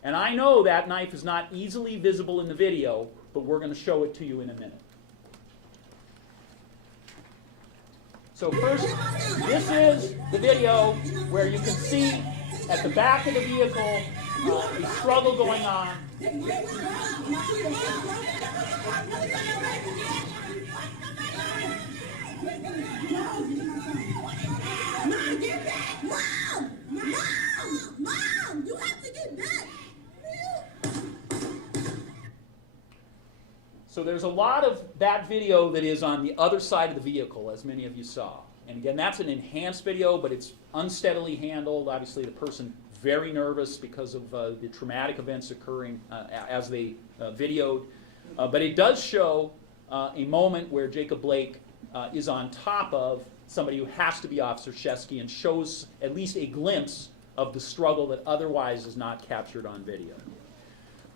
And I know that knife is not easily visible in the video, but we're going to show it to you in a minute. So first, this is the video where you can see at the back of the vehicle a struggle going on. Mom, get back! Mom! Mom! Mom! You have to get back! So there's a lot of that video that is on the other side of the vehicle, as many of you saw. And again, that's an enhanced video, but it's unsteadily handled. Obviously, the person very nervous because of the traumatic events occurring as they videoed. But it does show a moment where Jacob Blake is on top of somebody who has to be Officer Shesky and shows at least a glimpse of the struggle that otherwise is not captured on video.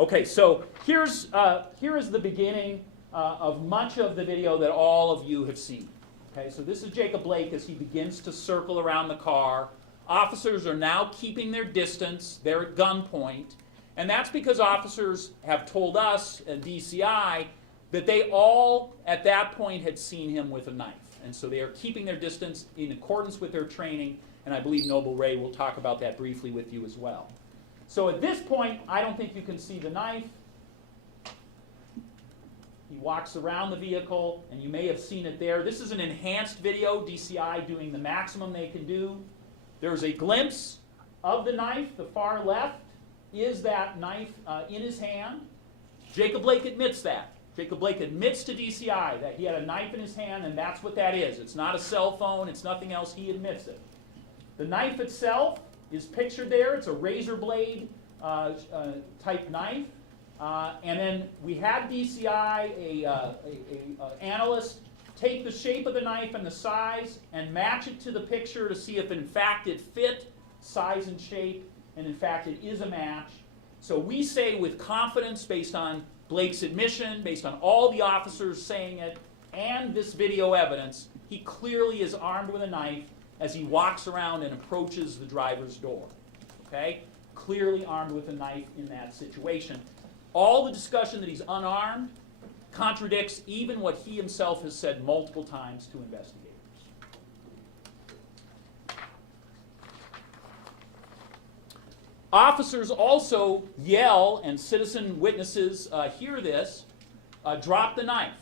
Okay, so here is the beginning of much of the video that all of you have seen. Okay, so this is Jacob Blake as he begins to circle around the car. Officers are now keeping their distance. They're at gunpoint. And that's because officers have told us and DCI that they all, at that point, had seen him with a knife. And so they are keeping their distance in accordance with their training. And I believe Noble Ray will talk about that briefly with you as well. So at this point, I don't think you can see the knife. He walks around the vehicle, and you may have seen it there. This is an enhanced video, DCI doing the maximum they can do. There's a glimpse of the knife. The far left is that knife in his hand. Jacob Blake admits that. Jacob Blake admits to DCI that he had a knife in his hand, and that's what that is. It's not a cell phone. It's nothing else. He admits it. The knife itself is pictured there. It's a razor blade type knife. And then we had DCI, an analyst, take the shape of the knife and the size and match it to the picture to see if in fact it fit, size and shape, and in fact it is a match. So we say with confidence, based on Blake's admission, based on all the officers saying it, and this video evidence, he clearly is armed with a knife as he walks around and approaches the driver's door. Okay? Clearly armed with a knife in that situation. All the discussion that he's unarmed contradicts even what he himself has said multiple times to investigators. Officers also yell, and citizen witnesses hear this, drop the knife.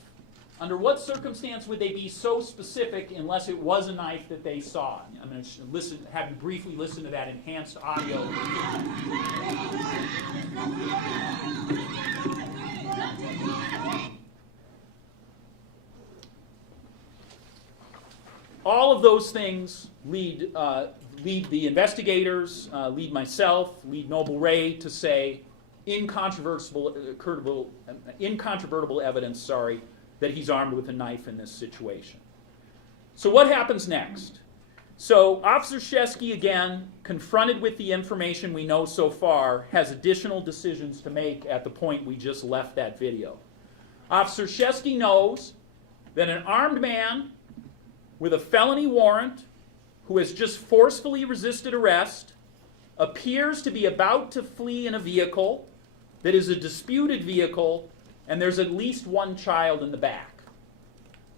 Under what circumstance would they be so specific unless it was a knife that they saw? I'm going to have you briefly listen to that enhanced audio. All of those things lead the investigators, lead myself, lead Noble Ray to say incontrovertible evidence, that he's armed with a knife in this situation. So what happens next? So Officer Shesky, again, confronted with the information we know so far, has additional decisions to make at the point we just left that video. Officer Shesky knows that an armed man with a felony warrant who has just forcefully resisted arrest appears to be about to flee in a vehicle that is a disputed vehicle, and there's at least one child in the back.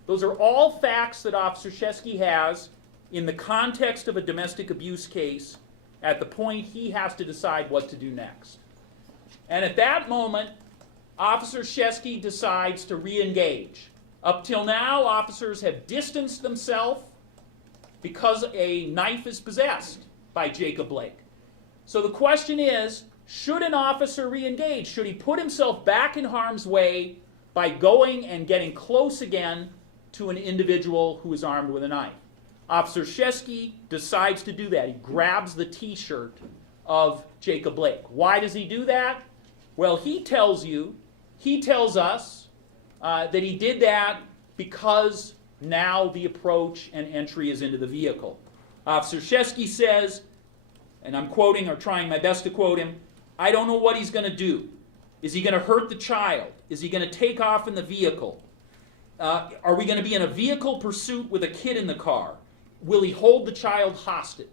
Those are all facts that Officer Shesky has in the context of a domestic abuse case at the point he has to decide what to do next. And at that moment, Officer Shesky decides to re-engage. Up till now, officers have distanced themselves because a knife is possessed by Jacob Blake. So the question is, should an officer re-engage? Should he put himself back in harm's way by going and getting close again to an individual who is armed with a knife? Officer Shesky decides to do that. He grabs the T-shirt of Jacob Blake. Why does he do that? Well, he tells us that he did that because now the approach and entry is into the vehicle. Officer Shesky says and I'm quoting or trying my best to quote him, "I don't know what he's going to do. Is he going to hurt the child? Is he going to take off in the vehicle? Are we going to be in a vehicle pursuit with a kid in the car? Will he hold the child hostage?"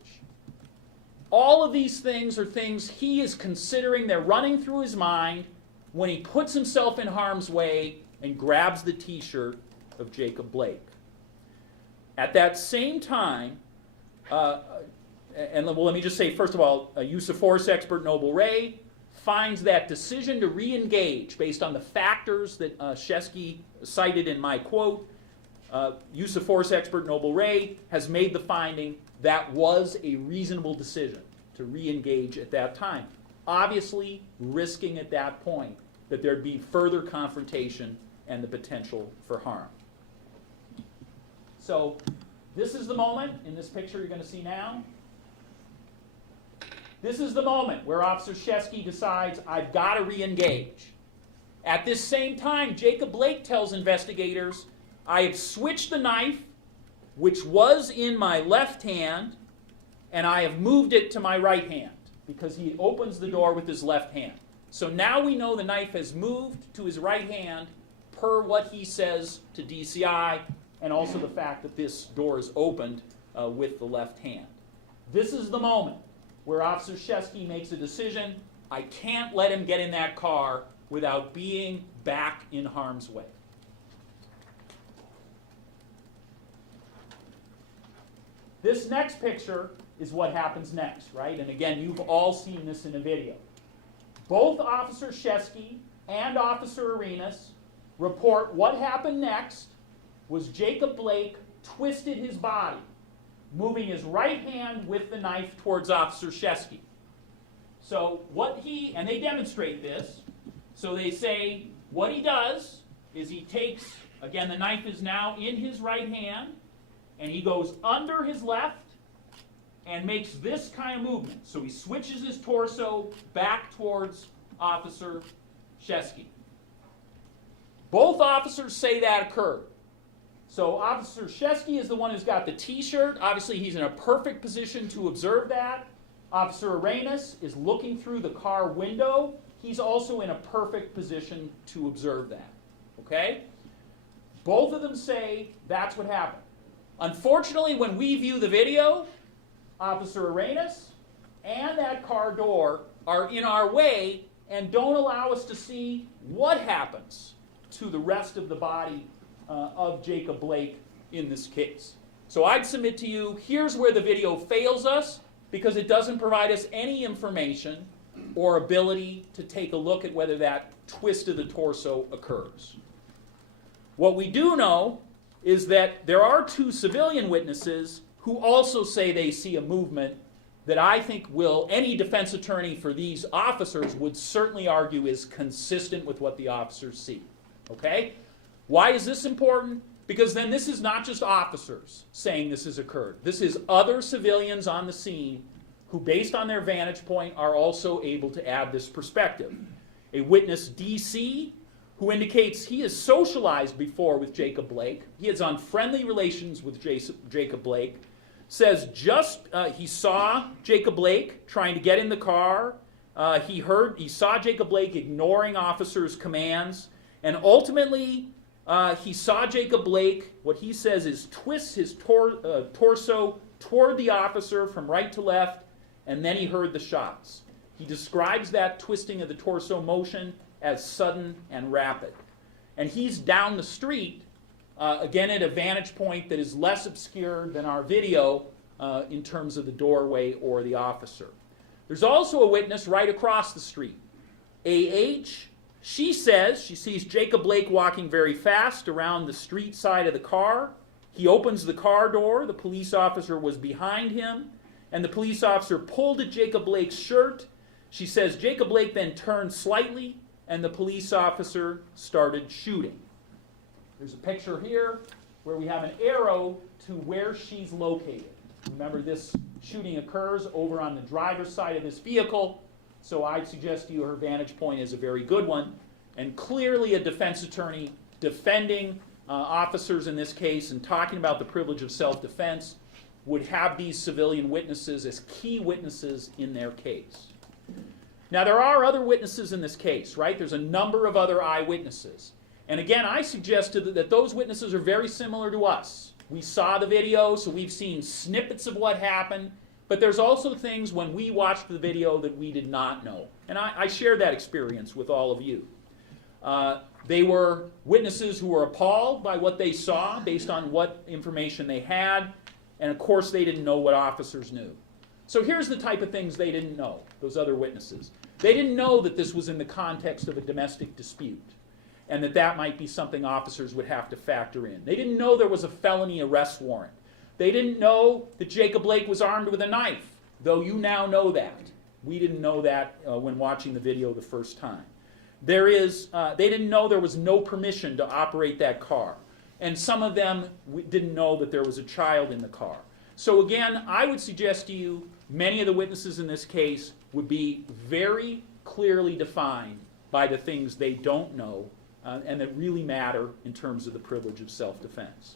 All of these things are things he is considering. They're running through his mind when he puts himself in harm's way and grabs the T-shirt of Jacob Blake. At that same time, let me just say, first of all, a use of force expert, Noble Ray, finds that decision to re-engage based on the factors that Shesky cited in my quote. Use of force expert Noble Ray has made the finding that was a reasonable decision to re-engage at that time. Obviously, risking at that point that there'd be further confrontation and the potential for harm. So, this is the moment in this picture you're going to see now. This is the moment where Officer Shesky decides, I've got to re-engage. At this same time, Jacob Blake tells investigators, I have switched the knife, which was in my left hand, and I have moved it to my right hand, because he opens the door with his left hand. So now we know the knife has moved to his right hand, per what he says to DCI, and also the fact that this door is opened with the left hand. This is the moment where Officer Shesky makes a decision. I can't let him get in that car without being back in harm's way. This next picture is what happens next, right? And again, you've all seen this in a video. Both Officer Shesky and Officer Arenas report what happened next was Jacob Blake twisted his body, moving his right hand with the knife towards Officer Shesky. So and they demonstrate this, so they say what he does is he takes, again the knife is now in his right hand, and he goes under his left and makes this kind of movement. So he switches his torso back towards Officer Shesky. Both officers say that occurred. So Officer Shesky is the one who's got the T-shirt. Obviously, he's in a perfect position to observe that. Officer Arenas is looking through the car window. He's also in a perfect position to observe that. Okay? Both of them say that's what happened. Unfortunately, when we view the video, Officer Arenas and that car door are in our way and don't allow us to see what happens to the rest of the body of Jacob Blake in this case. So I'd submit to you, here's where the video fails us, because it doesn't provide us any information or ability to take a look at whether that twist of the torso occurs. What we do know is that there are two civilian witnesses who also say they see a movement that I think any defense attorney for these officers would certainly argue is consistent with what the officers see. Okay? Why is this important? Because then this is not just officers saying this has occurred. This is other civilians on the scene who, based on their vantage point, are also able to add this perspective. A witness, DC, who indicates he has socialized before with Jacob Blake. He is on friendly relations with Jacob Blake. Says he saw Jacob Blake trying to get in the car. He saw Jacob Blake ignoring officers' commands. And ultimately, he saw Jacob Blake, what he says is twist his torso toward the officer from right to left, and then he heard the shots. He describes that twisting of the torso motion as sudden and rapid. And he's down the street, again at a vantage point that is less obscure than our video in terms of the doorway or the officer. There's also a witness right across the street. A.H., she says she sees Jacob Blake walking very fast around the street side of the car. He opens the car door. The police officer was behind him, and the police officer pulled at Jacob Blake's shirt. She says Jacob Blake then turned slightly, and the police officer started shooting. There's a picture here where we have an arrow to where she's located. Remember, this shooting occurs over on the driver's side of this vehicle, so I'd suggest to you her vantage point is a very good one, and clearly a defense attorney defending officers in this case and talking about the privilege of self-defense would have these civilian witnesses as key witnesses in their case. Now, there are other witnesses in this case, right? There's a number of other eyewitnesses. And again, I suggested that those witnesses are very similar to us. We saw the video, so we've seen snippets of what happened, but there's also things when we watched the video that we did not know. And I shared that experience with all of you. They were witnesses who were appalled by what they saw based on what information they had, and of course they didn't know what officers knew. So here's the type of things they didn't know, those other witnesses. They didn't know that this was in the context of a domestic dispute, and that might be something officers would have to factor in. They didn't know there was a felony arrest warrant. They didn't know that Jacob Blake was armed with a knife, though you now know that. We didn't know that when watching the video the first time. They didn't know there was no permission to operate that car. And some of them didn't know that there was a child in the car. So again, I would suggest to you, many of the witnesses in this case would be very clearly defined by the things they don't know and that really matter in terms of the privilege of self-defense.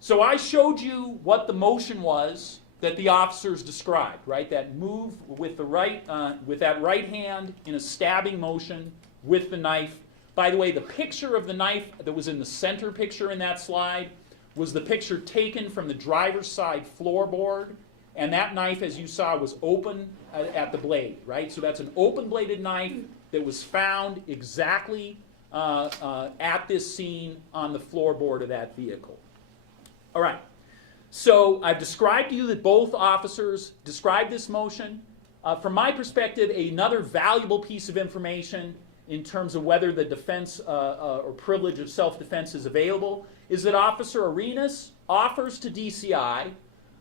So I showed you what the motion was that the officers described, right? That move with the with that right hand in a stabbing motion with the knife. By the way, the picture of the knife that was in the center picture in that slide was the picture taken from the driver's side floorboard, and that knife, as you saw, was open at the blade, right? So that's an open-bladed knife that was found exactly at this scene on the floorboard of that vehicle. All right. So I've described to you that both officers described this motion. From my perspective, another valuable piece of information in terms of whether the defense or privilege of self-defense is available is that Officer Arenas offers to DCI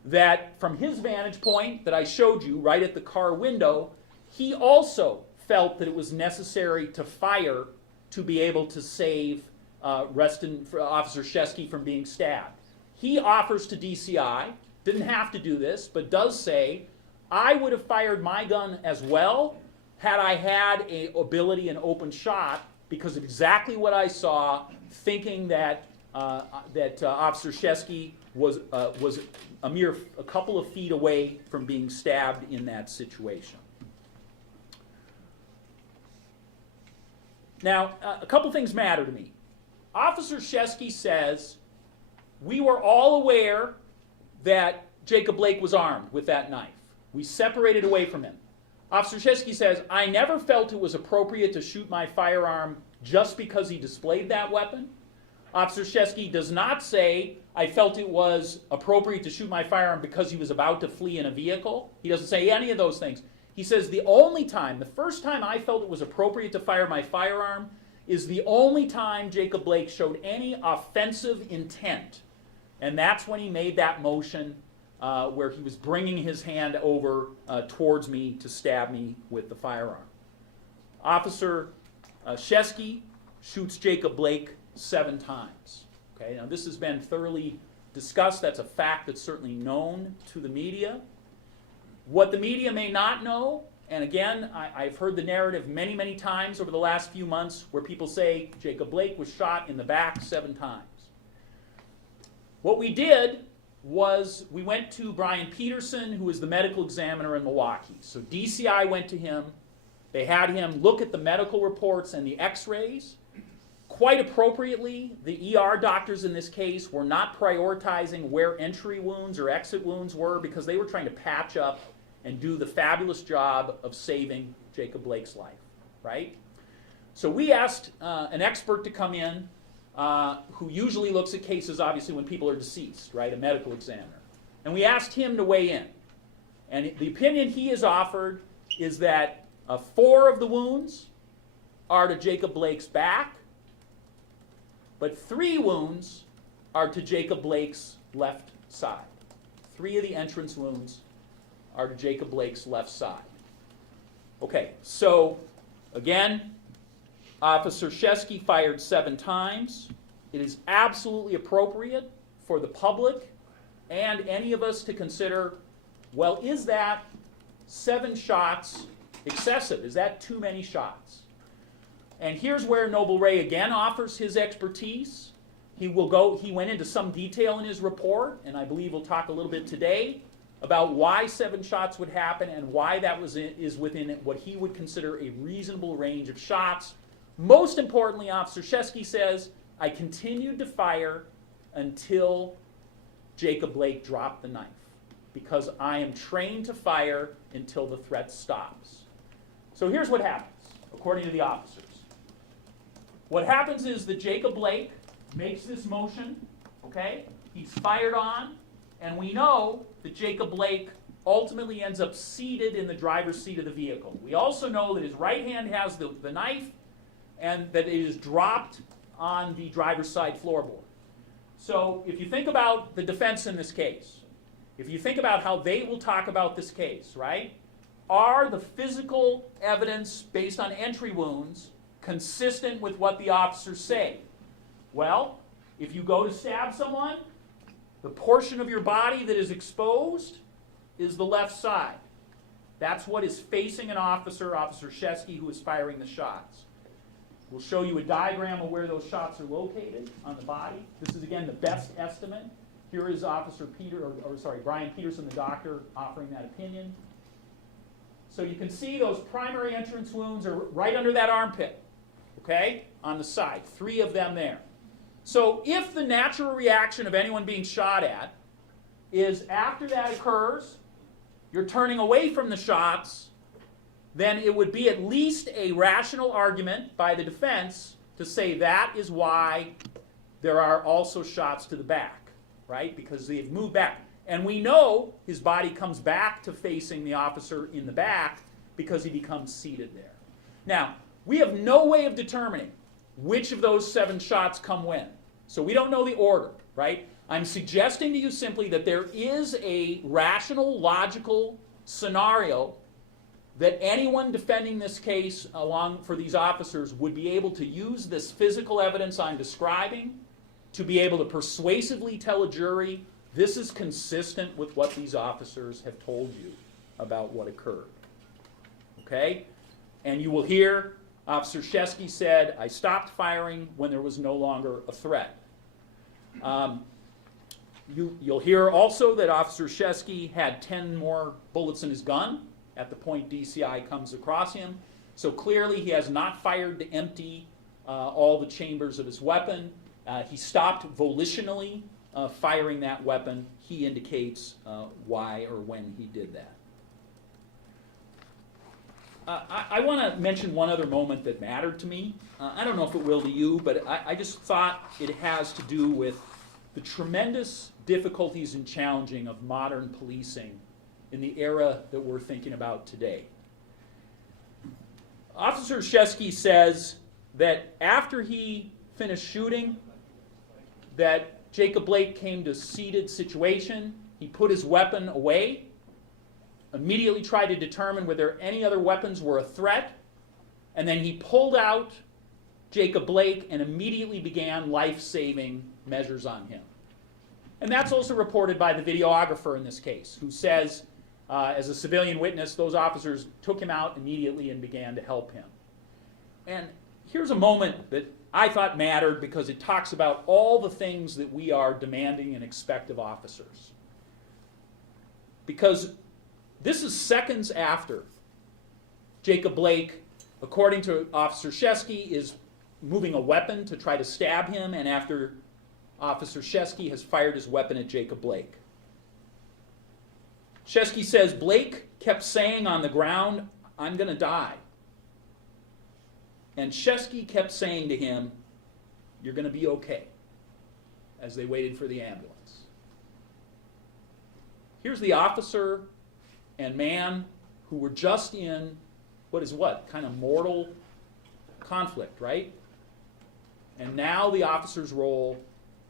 that from his vantage point that I showed you right at the car window, he also felt that it was necessary to fire to be able to save Officer Shesky from being stabbed. He offers to DCI, didn't have to do this, but does say, I would have fired my gun as well had I had an ability and open shot because of exactly what I saw, thinking that Officer Shesky was a couple of feet away from being stabbed in that situation. Now, a couple things matter to me. Officer Shesky says, we were all aware that Jacob Blake was armed with that knife. We separated away from him. Officer Shesky says, I never felt it was appropriate to shoot my firearm just because he displayed that weapon. Officer Shesky does not say, I felt it was appropriate to shoot my firearm because he was about to flee in a vehicle. He doesn't say any of those things. He says the first time I felt it was appropriate to fire my firearm is the only time Jacob Blake showed any offensive intent. And that's when he made that motion where he was bringing his hand over towards me to stab me with the firearm. Officer Shesky shoots Jacob Blake 7 times. Okay, now this has been thoroughly discussed. That's a fact that's certainly known to the media. What the media may not know, and again, I've heard the narrative many, many times over the last few months where people say Jacob Blake was shot in the back 7 times. What we did was we went to Brian Peterson, who is the medical examiner in Milwaukee. So DCI went to him. They had him look at the medical reports and the x-rays. Quite appropriately, the ER doctors in this case were not prioritizing where entry wounds or exit wounds were because they were trying to patch up and do the fabulous job of saving Jacob Blake's life, right? So we asked an expert to come in who usually looks at cases, obviously, when people are deceased, right, a medical examiner. And we asked him to weigh in. And the opinion he has offered is that 4 of the wounds are to Jacob Blake's back, but 3 wounds are to Jacob Blake's left side. 3 of the entrance wounds are to Jacob Blake's left side. Okay, so again, Officer Shesky fired 7 times. It is absolutely appropriate for the public and any of us to consider, well, is that 7 shots excessive? Is that too many shots? And here's where Noble Ray again offers his expertise. He went into some detail in his report, and I believe we'll talk a little bit today about why 7 shots would happen and why that is within what he would consider a reasonable range of shots. Most importantly, Officer Shesky says, I continued to fire until Jacob Blake dropped the knife, because I am trained to fire until the threat stops. So here's what happens, according to the officers. What happens is that Jacob Blake makes this motion, okay? He's fired on, and we know that Jacob Blake ultimately ends up seated in the driver's seat of the vehicle. We also know that his right hand has the knife and that it is dropped on the driver's side floorboard. So if you think about the defense in this case, if you think about how they will talk about this case, right? Are the physical evidence based on entry wounds consistent with what the officers say? Well, if you go to stab someone, the portion of your body that is exposed is the left side. That's what is facing an officer, Officer Shesky, who is firing the shots. We'll show you a diagram of where those shots are located on the body. This is, again, the best estimate. Here is Brian Peterson, the doctor, offering that opinion. So you can see those primary entrance wounds are right under that armpit, okay, on the side, 3 of them there. So if the natural reaction of anyone being shot at is after that occurs, you're turning away from the shots, then it would be at least a rational argument by the defense to say that is why there are also shots to the back, right? Because they've moved back. And we know his body comes back to facing the officer in the back because he becomes seated there. Now, we have no way of determining which of those 7 shots come when. So we don't know the order, right? I'm suggesting to you simply that there is a rational, logical scenario that anyone defending this case for these officers would be able to use this physical evidence I'm describing to be able to persuasively tell a jury this is consistent with what these officers have told you about what occurred. Okay? And you will hear Officer Shesky said, I stopped firing when there was no longer a threat. You'll hear also that Officer Shesky had 10 more bullets in his gun at the point DCI comes across him. So clearly he has not fired to empty all the chambers of his weapon. He stopped volitionally firing that weapon. He indicates why or when he did that. I want to mention one other moment that mattered to me. I don't know if it will to you, but I just thought it has to do with the tremendous difficulties and challenging of modern policing in the era that we're thinking about today. Officer Shesky says that after he finished shooting, that Jacob Blake came to a seated situation. He put his weapon away, immediately tried to determine whether any other weapons were a threat, and then he pulled out Jacob Blake and immediately began life-saving measures on him. And that's also reported by the videographer in this case, who says, as a civilian witness, those officers took him out immediately and began to help him. And here's a moment that I thought mattered because it talks about all the things that we are demanding and expect of officers. Because this is seconds after Jacob Blake, according to Officer Shesky, is moving a weapon to try to stab him, and after Officer Shesky has fired his weapon at Jacob Blake. Shesky says, Blake kept saying on the ground, I'm going to die. And Shesky kept saying to him, you're going to be okay, as they waited for the ambulance. Here's the officer and man who were just in kind of mortal conflict, right? And now the officer's role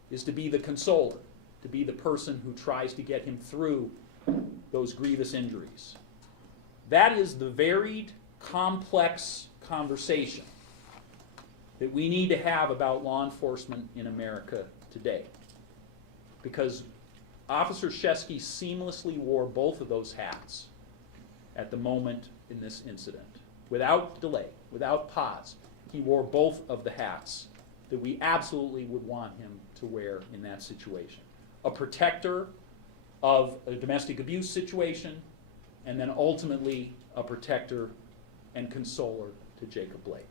is to be the consoler, to be the person who tries to get him through those grievous injuries. That is the varied, complex conversation that we need to have about law enforcement in America today. Because Officer Shesky seamlessly wore both of those hats at the moment in this incident. Without delay, without pause, he wore both of the hats that we absolutely would want him to wear in that situation. A protector of a domestic abuse situation, and then ultimately a protector and consoler to Jacob Blake.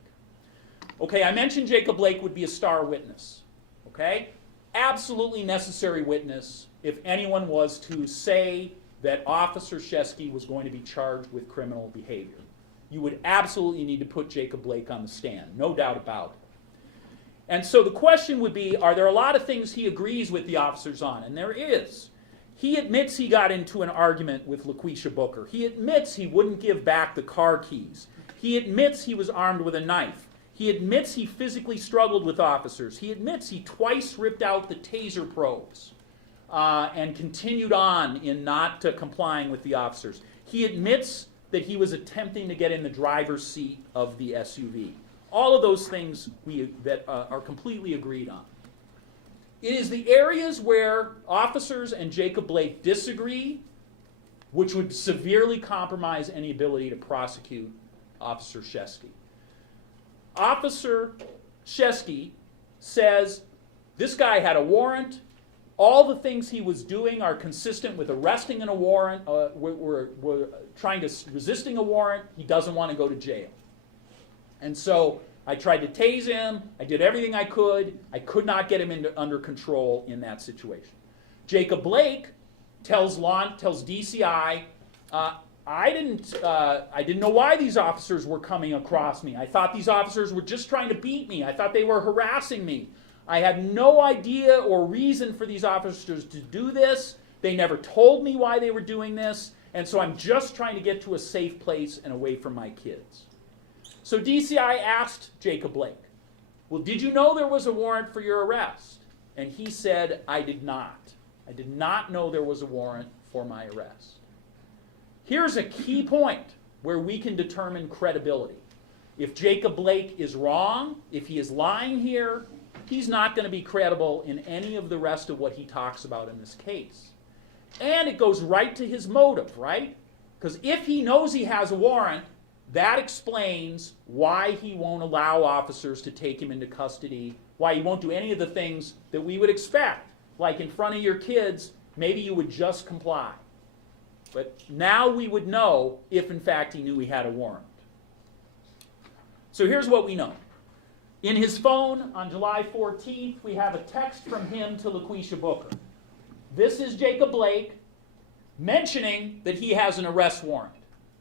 Okay, I mentioned Jacob Blake would be a star witness. Okay? Absolutely necessary witness if anyone was to say that Officer Shesky was going to be charged with criminal behavior. You would absolutely need to put Jacob Blake on the stand, no doubt about it. And so the question would be, are there a lot of things he agrees with the officers on? And there is. He admits he got into an argument with Laquisha Booker. He admits he wouldn't give back the car keys. He admits he was armed with a knife. He admits he physically struggled with officers. He admits he twice ripped out the taser probes and continued on in not complying with the officers. He admits that he was attempting to get in the driver's seat of the SUV. All of those things that are completely agreed on. It is the areas where officers and Jacob Blake disagree, which would severely compromise any ability to prosecute Officer Shesky. Officer Shesky says this guy had a warrant. All the things he was doing are consistent with arresting in a warrant. We're trying to resisting a warrant. He doesn't want to go to jail. And so I tried to tase him. I did everything I could. I could not get him under control in that situation. Jacob Blake tells DCI, I didn't know why these officers were coming across me. I thought these officers were just trying to beat me. I thought they were harassing me. I had no idea or reason for these officers to do this. They never told me why they were doing this. And so I'm just trying to get to a safe place and away from my kids. So DCI asked Jacob Blake, well, did you know there was a warrant for your arrest? And he said, I did not. I did not know there was a warrant for my arrest. Here's a key point where we can determine credibility. If Jacob Blake is wrong, if he is lying here, he's not going to be credible in any of the rest of what he talks about in this case. And it goes right to his motive, right? Because if he knows he has a warrant, that explains why he won't allow officers to take him into custody, why he won't do any of the things that we would expect. Like in front of your kids, maybe you would just comply. But now we would know if, in fact, he knew he had a warrant. So here's what we know. In his phone on July 14th, we have a text from him to Laquisha Booker. This is Jacob Blake mentioning that he has an arrest warrant.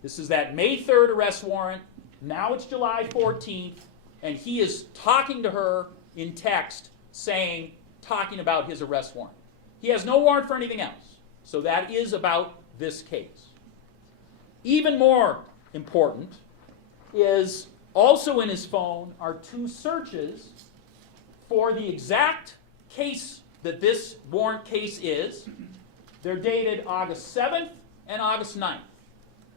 This is that May 3rd arrest warrant. Now it's July 14th, and he is talking to her in text, talking about his arrest warrant. He has no warrant for anything else. So that is about this case. Even more important is also in his phone are two searches for the exact case that this warrant case is. They're dated August 7th and August 9th.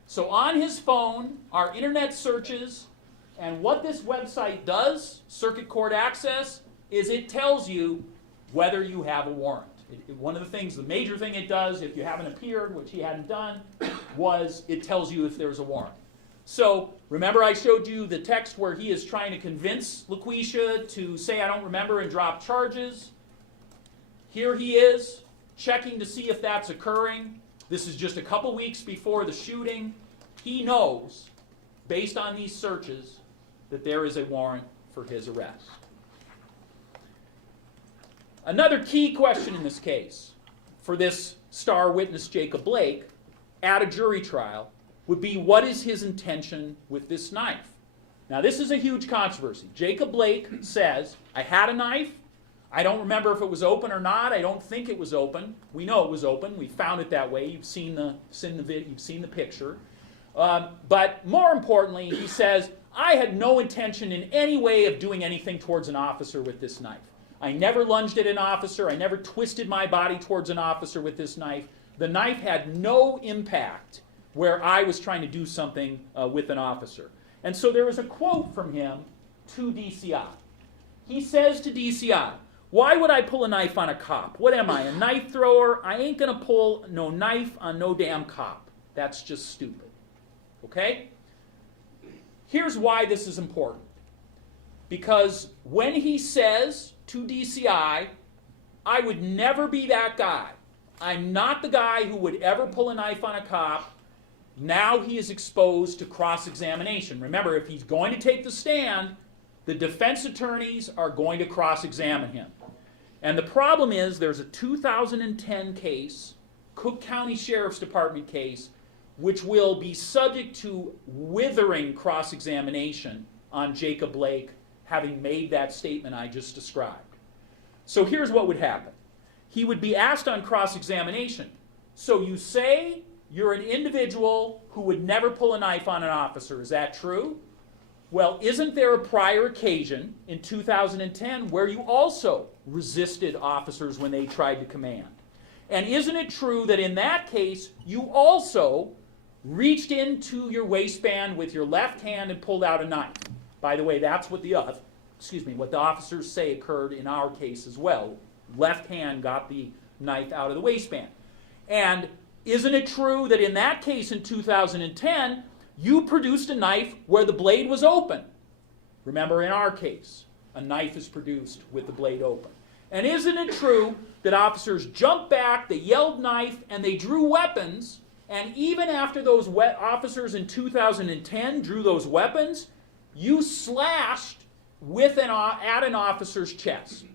So on his phone are internet searches, and what this website does, Circuit Court Access, is it tells you whether you have a warrant. One of the things, the major thing it does, if you haven't appeared, which he hadn't done, was it tells you if there's a warrant. So remember I showed you the text where he is trying to convince Laquisha to say I don't remember and drop charges. Here he is checking to see if that's occurring. This is just a couple weeks before the shooting. He knows, based on these searches, that there is a warrant for his arrest. Another key question in this case for this star witness Jacob Blake at a jury trial would be, what is his intention with this knife? Now this is a huge controversy. Jacob Blake says, I had a knife. I don't remember if it was open or not. I don't think it was open. We know it was open. We found it that way. You've seen the picture. But more importantly, he says, I had no intention in any way of doing anything towards an officer with this knife. I never lunged at an officer. I never twisted my body towards an officer with this knife. The knife had no impact where I was trying to do something with an officer. And so there was a quote from him to DCI. He says to DCI, why would I pull a knife on a cop? What am I, a knife thrower? I ain't going to pull no knife on no damn cop. That's just stupid. Okay? Here's why this is important. because when he says to DCI, I would never be that guy. I'm not the guy who would ever pull a knife on a cop. Now he is exposed to cross-examination. Remember, if he's going to take the stand, the defense attorneys are going to cross-examine him. And the problem is there's a 2010 case, Cook County Sheriff's Department case, which will be subject to withering cross-examination on Jacob Blake having made that statement I just described. So here's what would happen. He would be asked on cross-examination, so you say you're an individual who would never pull a knife on an officer, is that true? Well, isn't there a prior occasion in 2010 where you also resisted officers when they tried to command? And isn't it true that in that case you also reached into your waistband with your left hand and pulled out a knife? By the way, that's what what the officers say occurred in our case as well. Left hand got the knife out of the waistband. And isn't it true that in that case in 2010, you produced a knife where the blade was open? Remember, in our case, a knife is produced with the blade open. And isn't it true that officers jumped back, they yelled knife, and they drew weapons, and even after those officers in 2010 drew those weapons, you slashed at an officer's chest?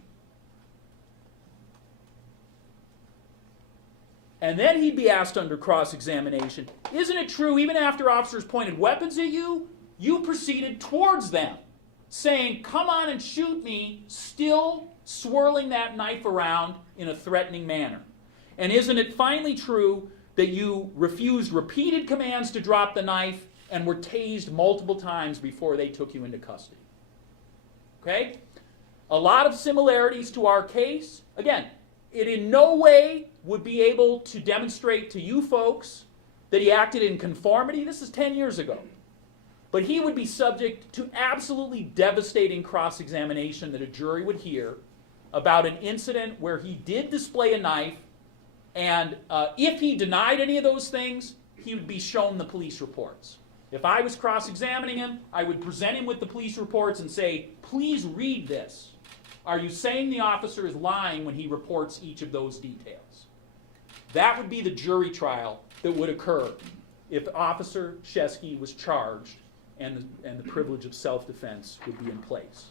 And then he'd be asked under cross-examination, isn't it true even after officers pointed weapons at you, you proceeded towards them, saying, come on and shoot me, still swirling that knife around in a threatening manner? And isn't it finally true that you refused repeated commands to drop the knife and were tased multiple times before they took you into custody? Okay? A lot of similarities to our case. Again, it in no way would be able to demonstrate to you folks that he acted in conformity. This is 10 years ago. But he would be subject to absolutely devastating cross-examination that a jury would hear about an incident where he did display a knife, and if he denied any of those things, he would be shown the police reports. If I was cross-examining him, I would present him with the police reports and say, please read this. Are you saying the officer is lying when he reports each of those details? That would be the jury trial that would occur if Officer Shesky was charged and the privilege of self-defense would be in place.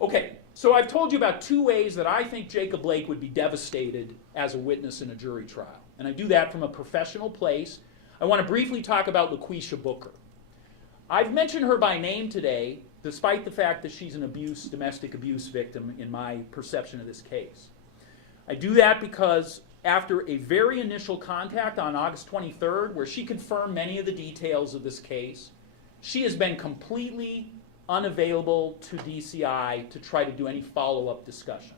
Okay, so I've told you about two ways that I think Jacob Blake would be devastated as a witness in a jury trial. And I do that from a professional place. I want to briefly talk about Laquisha Booker. I've mentioned her by name today, despite the fact that she's an domestic abuse victim in my perception of this case. I do that because after a very initial contact on August 23rd, where she confirmed many of the details of this case, she has been completely unavailable to DCI to try to do any follow-up discussion.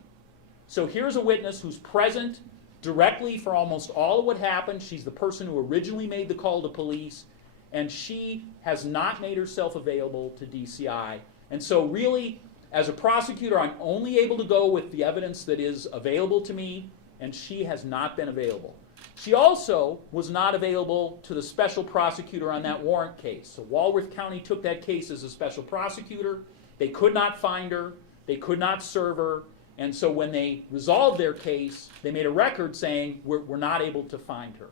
So here's a witness who's present directly for almost all of what happened. She's the person who originally made the call to police, and she has not made herself available to DCI. And so really, as a prosecutor, I'm only able to go with the evidence that is available to me, and she has not been available. She also was not available to the special prosecutor on that warrant case. So Walworth County took that case as a special prosecutor. They could not find her. They could not serve her. And so when they resolved their case, they made a record saying, we're not able to find her.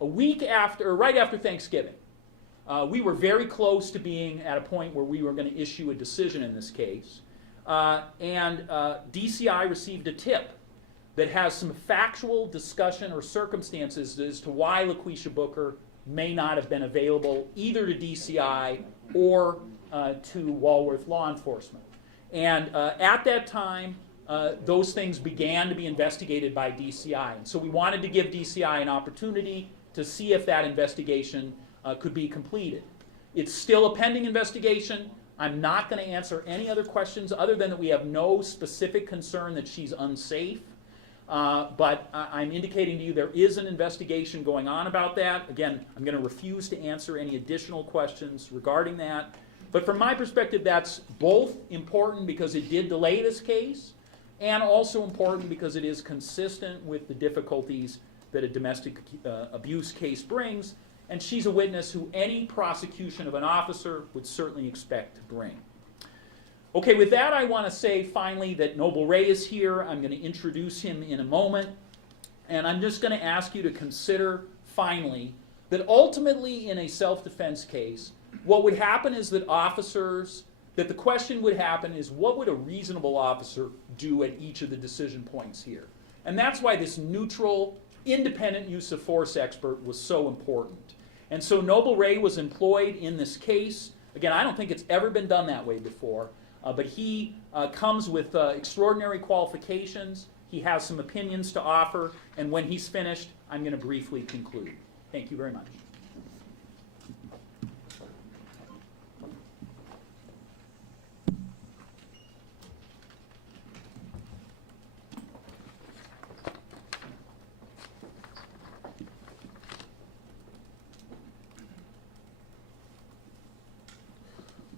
A week after, right after Thanksgiving, we were very close to being at a point where we were going to issue a decision in this case. And DCI received a tip that has some factual discussion or circumstances as to why Laquisha Booker may not have been available either to DCI or to Walworth law enforcement. And at that time, those things began to be investigated by DCI. And so we wanted to give DCI an opportunity to see if that investigation could be completed. It's still a pending investigation. I'm not going to answer any other questions other than that we have no specific concern that she's unsafe. But I'm indicating to you there is an investigation going on about that. Again, I'm going to refuse to answer any additional questions regarding that. But from my perspective, that's both important because it did delay this case, and also important because it is consistent with the difficulties that a domestic abuse case brings, and she's a witness who any prosecution of an officer would certainly expect to bring. Okay, with that, I want to say finally that Noble Ray is here. I'm going to introduce him in a moment. And I'm just going to ask you to consider finally that ultimately in a self-defense case, what would happen is that the question would happen is, what would a reasonable officer do at each of the decision points here? And that's why this neutral, independent use of force expert was so important. And so Noble Ray was employed in this case. Again, I don't think it's ever been done that way before, but he comes with extraordinary qualifications. He has some opinions to offer, and when he's finished, I'm going to briefly conclude. Thank you very much.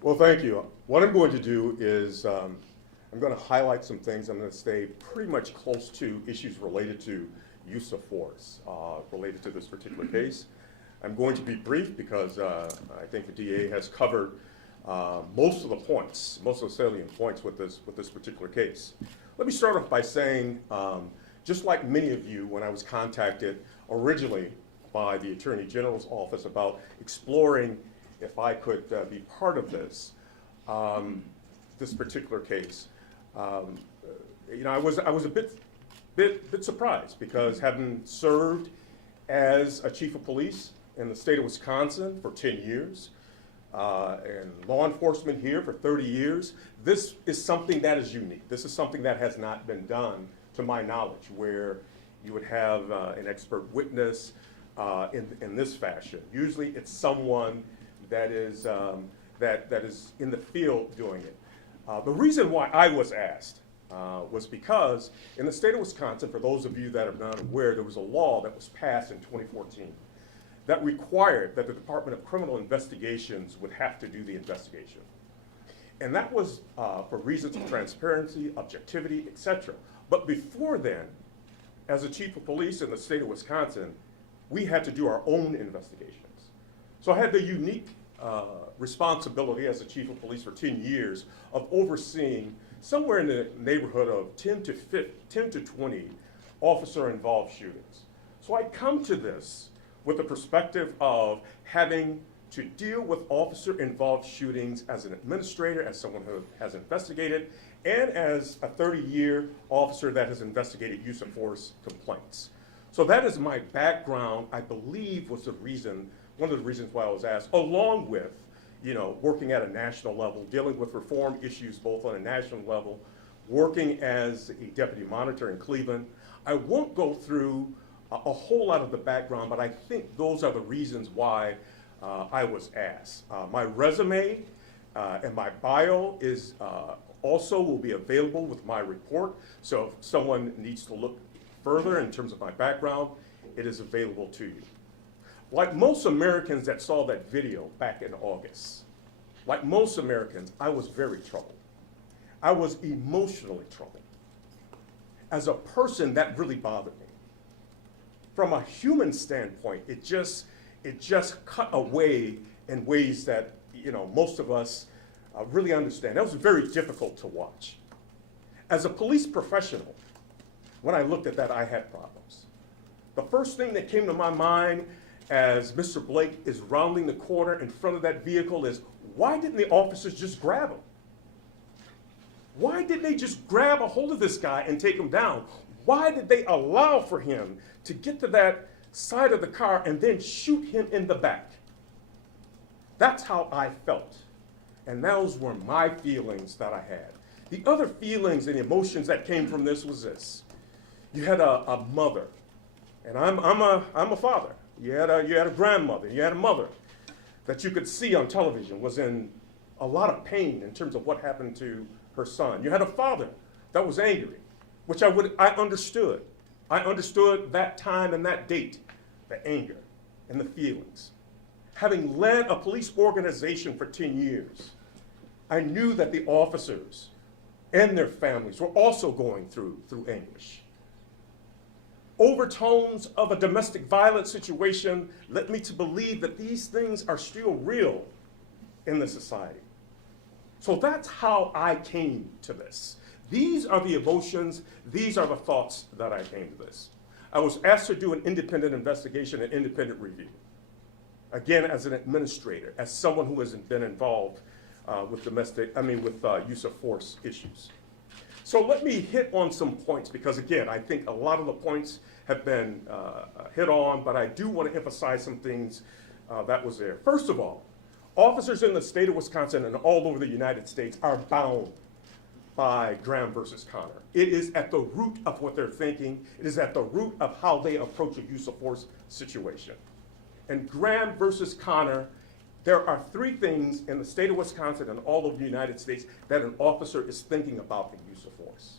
Well, thank you. What I'm going to do is I'm going to highlight some things. I'm going to stay pretty much close to issues related to use of force related to this particular case. I'm going to be brief because I think the DA has covered most of the points, most of the salient points with this particular case. Let me start off by saying, just like many of you, when I was contacted originally by the Attorney General's office about exploring if I could be part of this particular case, you know, I was a bit surprised because having served as a chief of police in the state of Wisconsin for 10 years and law enforcement here for 30 years, this is something that is unique. This is something that has not been done, to my knowledge, where you would have an expert witness in this fashion. Usually, it's someone that is that is in the field doing it. The reason why I was asked was because in the state of Wisconsin, for those of you that are not aware, there was a law that was passed in 2014 that required that the Department of Criminal Investigations would have to do the investigation. And that was for reasons of transparency, objectivity, etc. But before then, as a chief of police in the state of Wisconsin, we had to do our own investigations. So I had the unique responsibility as a chief of police for 10 years of overseeing somewhere in the neighborhood of 10 to 20 officer-involved shootings. So I come to this with the perspective of having to deal with officer-involved shootings as an administrator, as someone who has investigated, and as a 30-year officer that has investigated use of force complaints. So that is my background, I believe, was the reason, one of the reasons why I was asked, along with, you know, working at a national level, dealing with reform issues both on a national level, working as a deputy monitor in Cleveland. I won't go through a whole lot of the background, but I think those are the reasons why I was asked. My resume and my bio is also will be available with my report. So if someone needs to look further in terms of my background, it is available to you. Like most Americans that saw that video back in August, like most Americans, I was very troubled. I was emotionally troubled. As a person, that really bothered me. From a human standpoint, it just cut away in ways that, you know, most of us really understand. That was very difficult to watch. As a police professional, when I looked at that, I had problems. The first thing that came to my mind as Mr. Blake is rounding the corner in front of that vehicle is, why didn't the officers just grab him? Why didn't they just grab a hold of this guy and take him down? Why did they allow for him to get to that side of the car and then shoot him in the back? That's how I felt. And those were my feelings that I had. The other feelings and emotions that came from this was this. You had a mother, and I'm a father. You had a grandmother, you had a mother that you could see on television was in a lot of pain in terms of what happened to her son. You had a father that was angry, which I understood. I understood that time and that date, the anger and the feelings. Having led a police organization for 10 years, I knew that the officers and their families were also going through anguish. Overtones of a domestic violence situation led me to believe that these things are still real in the society. So that's how I came to this. These are the emotions, these are the thoughts that I came to this. I was asked to do an independent investigation and independent review. Again, as an administrator, as someone who has been involved with use of force issues. So let me hit on some points, because again, I think a lot of the points have been hit on, but I do want to emphasize some things that was there. First of all, officers in the state of Wisconsin and all over the United States are bound by Graham versus Connor. It is at the root of what they're thinking. It is at the root of how they approach a use of force situation. And Graham versus Connor, there are three things in the state of Wisconsin and all over the United States that an officer is thinking about in use of force.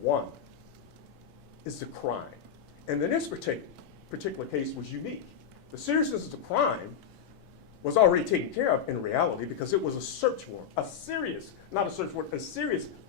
One is the crime. And in this particular case was unique. The seriousness of the crime was already taken care of in reality because it was a search warrant, a serious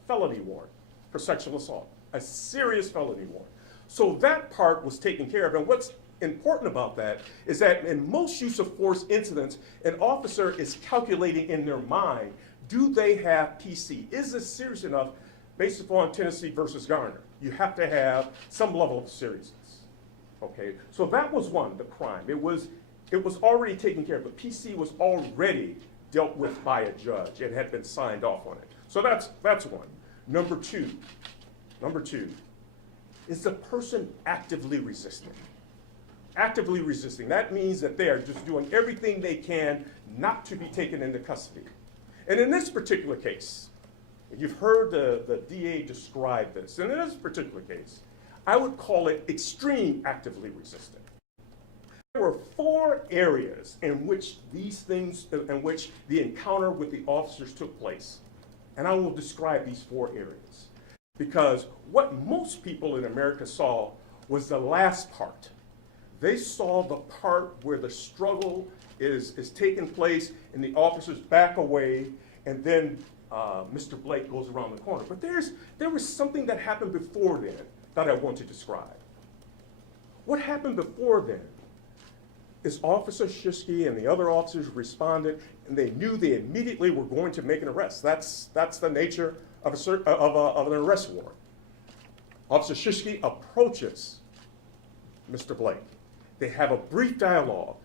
felony warrant for sexual assault, a serious felony warrant. So that part was taken care of. And what's important about that is that in most use of force incidents, an officer is calculating in their mind, do they have PC? Is this serious enough based upon Tennessee versus Garner? You have to have some level of seriousness. Okay, so that was one, the crime. It was already taken care of. The PC was already dealt with by a judge. It had been signed off on it. So that's one. Number two is the person actively resisting. Actively resisting. That means that they are just doing everything they can not to be taken into custody. And in this particular case, you've heard the DA describe this. And in this particular case, I would call it extreme actively resisting. There were four areas in which the encounter with the officers took place. And I will describe these four areas. Because what most people in America saw was the last part. They saw the part where the struggle is taking place and the officers back away, and then Mr. Blake goes around the corner. But there was something that happened before then that I want to describe. What happened before then is Officer Shishke and the other officers responded, and they knew they immediately were going to make an arrest. That's the nature of an arrest warrant. Officer Shishke approaches Mr. Blake. They have a brief dialogue.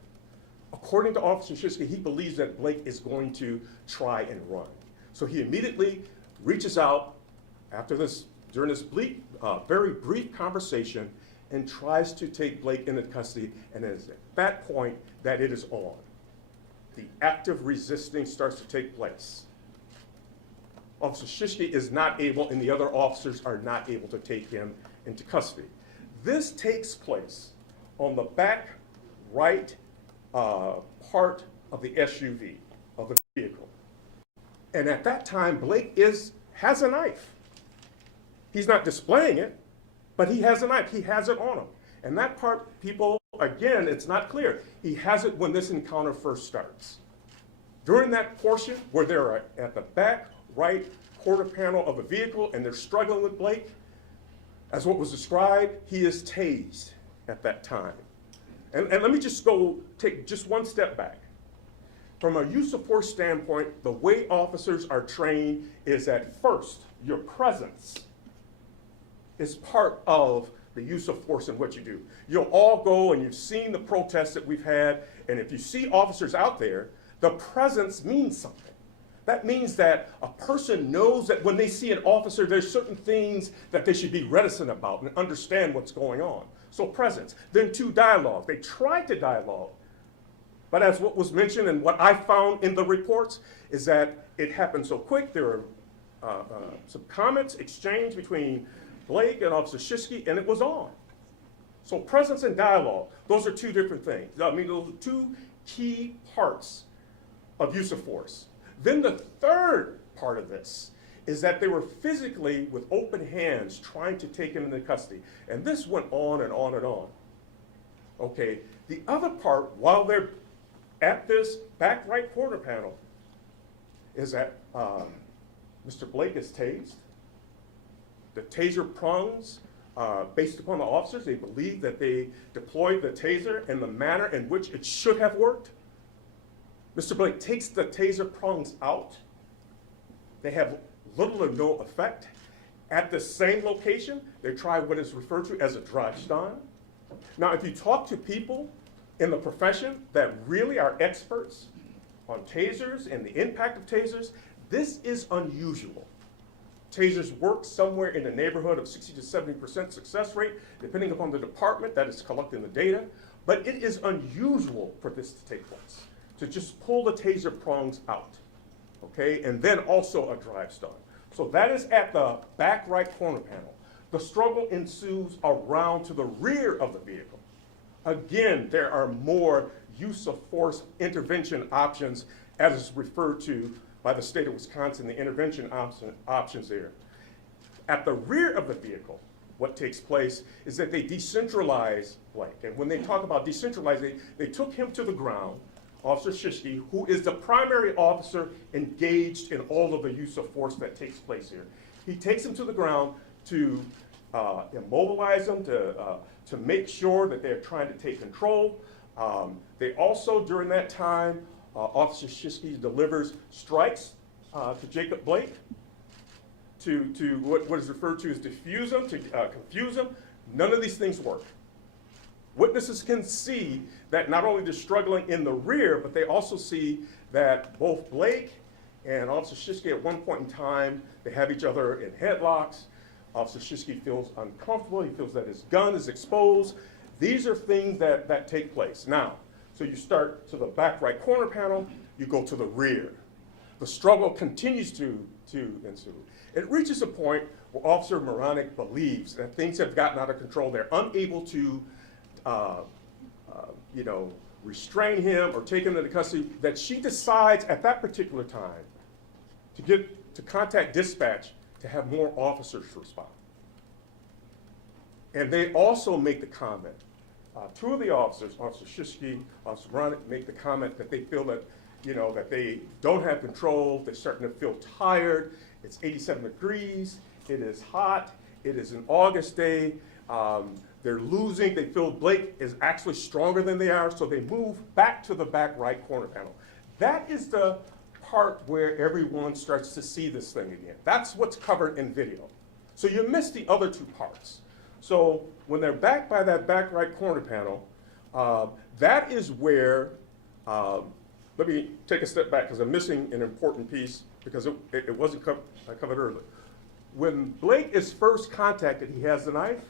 According to Officer Shishke, he believes that Blake is going to try and run. So he immediately reaches out during this very brief conversation and tries to take Blake into custody, and it is at that point that it is on. The active resisting starts to take place. Officer Shishke is not able, and the other officers are not able to take him into custody. This takes place on the back right part of the SUV, of the vehicle. And at that time, Blake has a knife. He's not displaying it, but he has a knife. He has it on him. And that part, people, again, it's not clear. He has it when this encounter first starts. During that portion where they're at the back right quarter panel of the vehicle and they're struggling with Blake, as what was described, he is tased at that time. And let me just take just one step back. From a use of force standpoint, the way officers are trained is that first, your presence is part of the use of force in what you do. You'll all go, and you've seen the protests that we've had, and if you see officers out there, the presence means something. That means that a person knows that when they see an officer, there's certain things that they should be reticent about and understand what's going on. So presence. Then two, dialogue. They try to dialogue. But as what was mentioned and what I found in the reports is that it happened so quick. There were some comments exchanged between Blake and Officer Shishke, and it was on. So presence and dialogue, those are two different things. I mean, those are two key parts of use of force. Then the third part of this is that they were physically, with open hands, trying to take him into custody. And this went on and on and on. Okay, the other part, while they're at this back right quarter panel, is that Mr. Blake is tased. The taser prongs, based upon the officers, they believe that they deployed the taser in the manner in which it should have worked. Mr. Blake takes the taser prongs out, they have little or no effect. At the same location, they try what is referred to as a drive stun. Now, if you talk to people in the profession that really are experts on tasers and the impact of tasers, this is unusual. Tasers work somewhere in the neighborhood of 60 to 70% success rate, depending upon the department that is collecting the data. But it is unusual for this to take place, to just pull the taser prongs out, okay? And then also a drive stun. So that is at the back right corner panel. The struggle ensues around to the rear of the vehicle. Again, there are more use of force intervention options as is referred to by the state of Wisconsin, the intervention options there. At the rear of the vehicle, what takes place is that they decentralize Blake. And when they talk about decentralizing, they took him to the ground, Officer Shishke, who is the primary officer engaged in all of the use of force that takes place here. He takes him to the ground to immobilize him, to make sure that they're trying to take control. They also, during that time, Officer Shishke delivers strikes to Jacob Blake to what is referred to as diffuse him, to confuse him. None of these things work. Witnesses can see that not only they're struggling in the rear, but they also see that both Blake and Officer Shishke at one point in time, they have each other in headlocks. Officer Shishke feels uncomfortable. He feels that his gun is exposed. These are things that take place. Now, so you start to the back right corner panel, you go to the rear. The struggle continues to ensue. It reaches a point where Officer Moronic believes that things have gotten out of control. They're unable to restrain him or take him into custody, that she decides at that particular time to contact dispatch to have more officers respond. And they also make the comment, two of the officers, Officer Shishke, Officer Moronic, make the comment that they feel that, that they don't have control, they're starting to feel tired, it's 87 degrees, it is hot, it is an August day, they're losing, they feel Blake is actually stronger than they are, so they move back to the back right corner panel. That is the part where everyone starts to see this thing again. That's what's covered in video. So you miss the other two parts. So when they're back by that back right corner panel, that is where, let me take a step back because I'm missing an important piece because it wasn't covered earlier. When Blake is first contacted, he has the knife.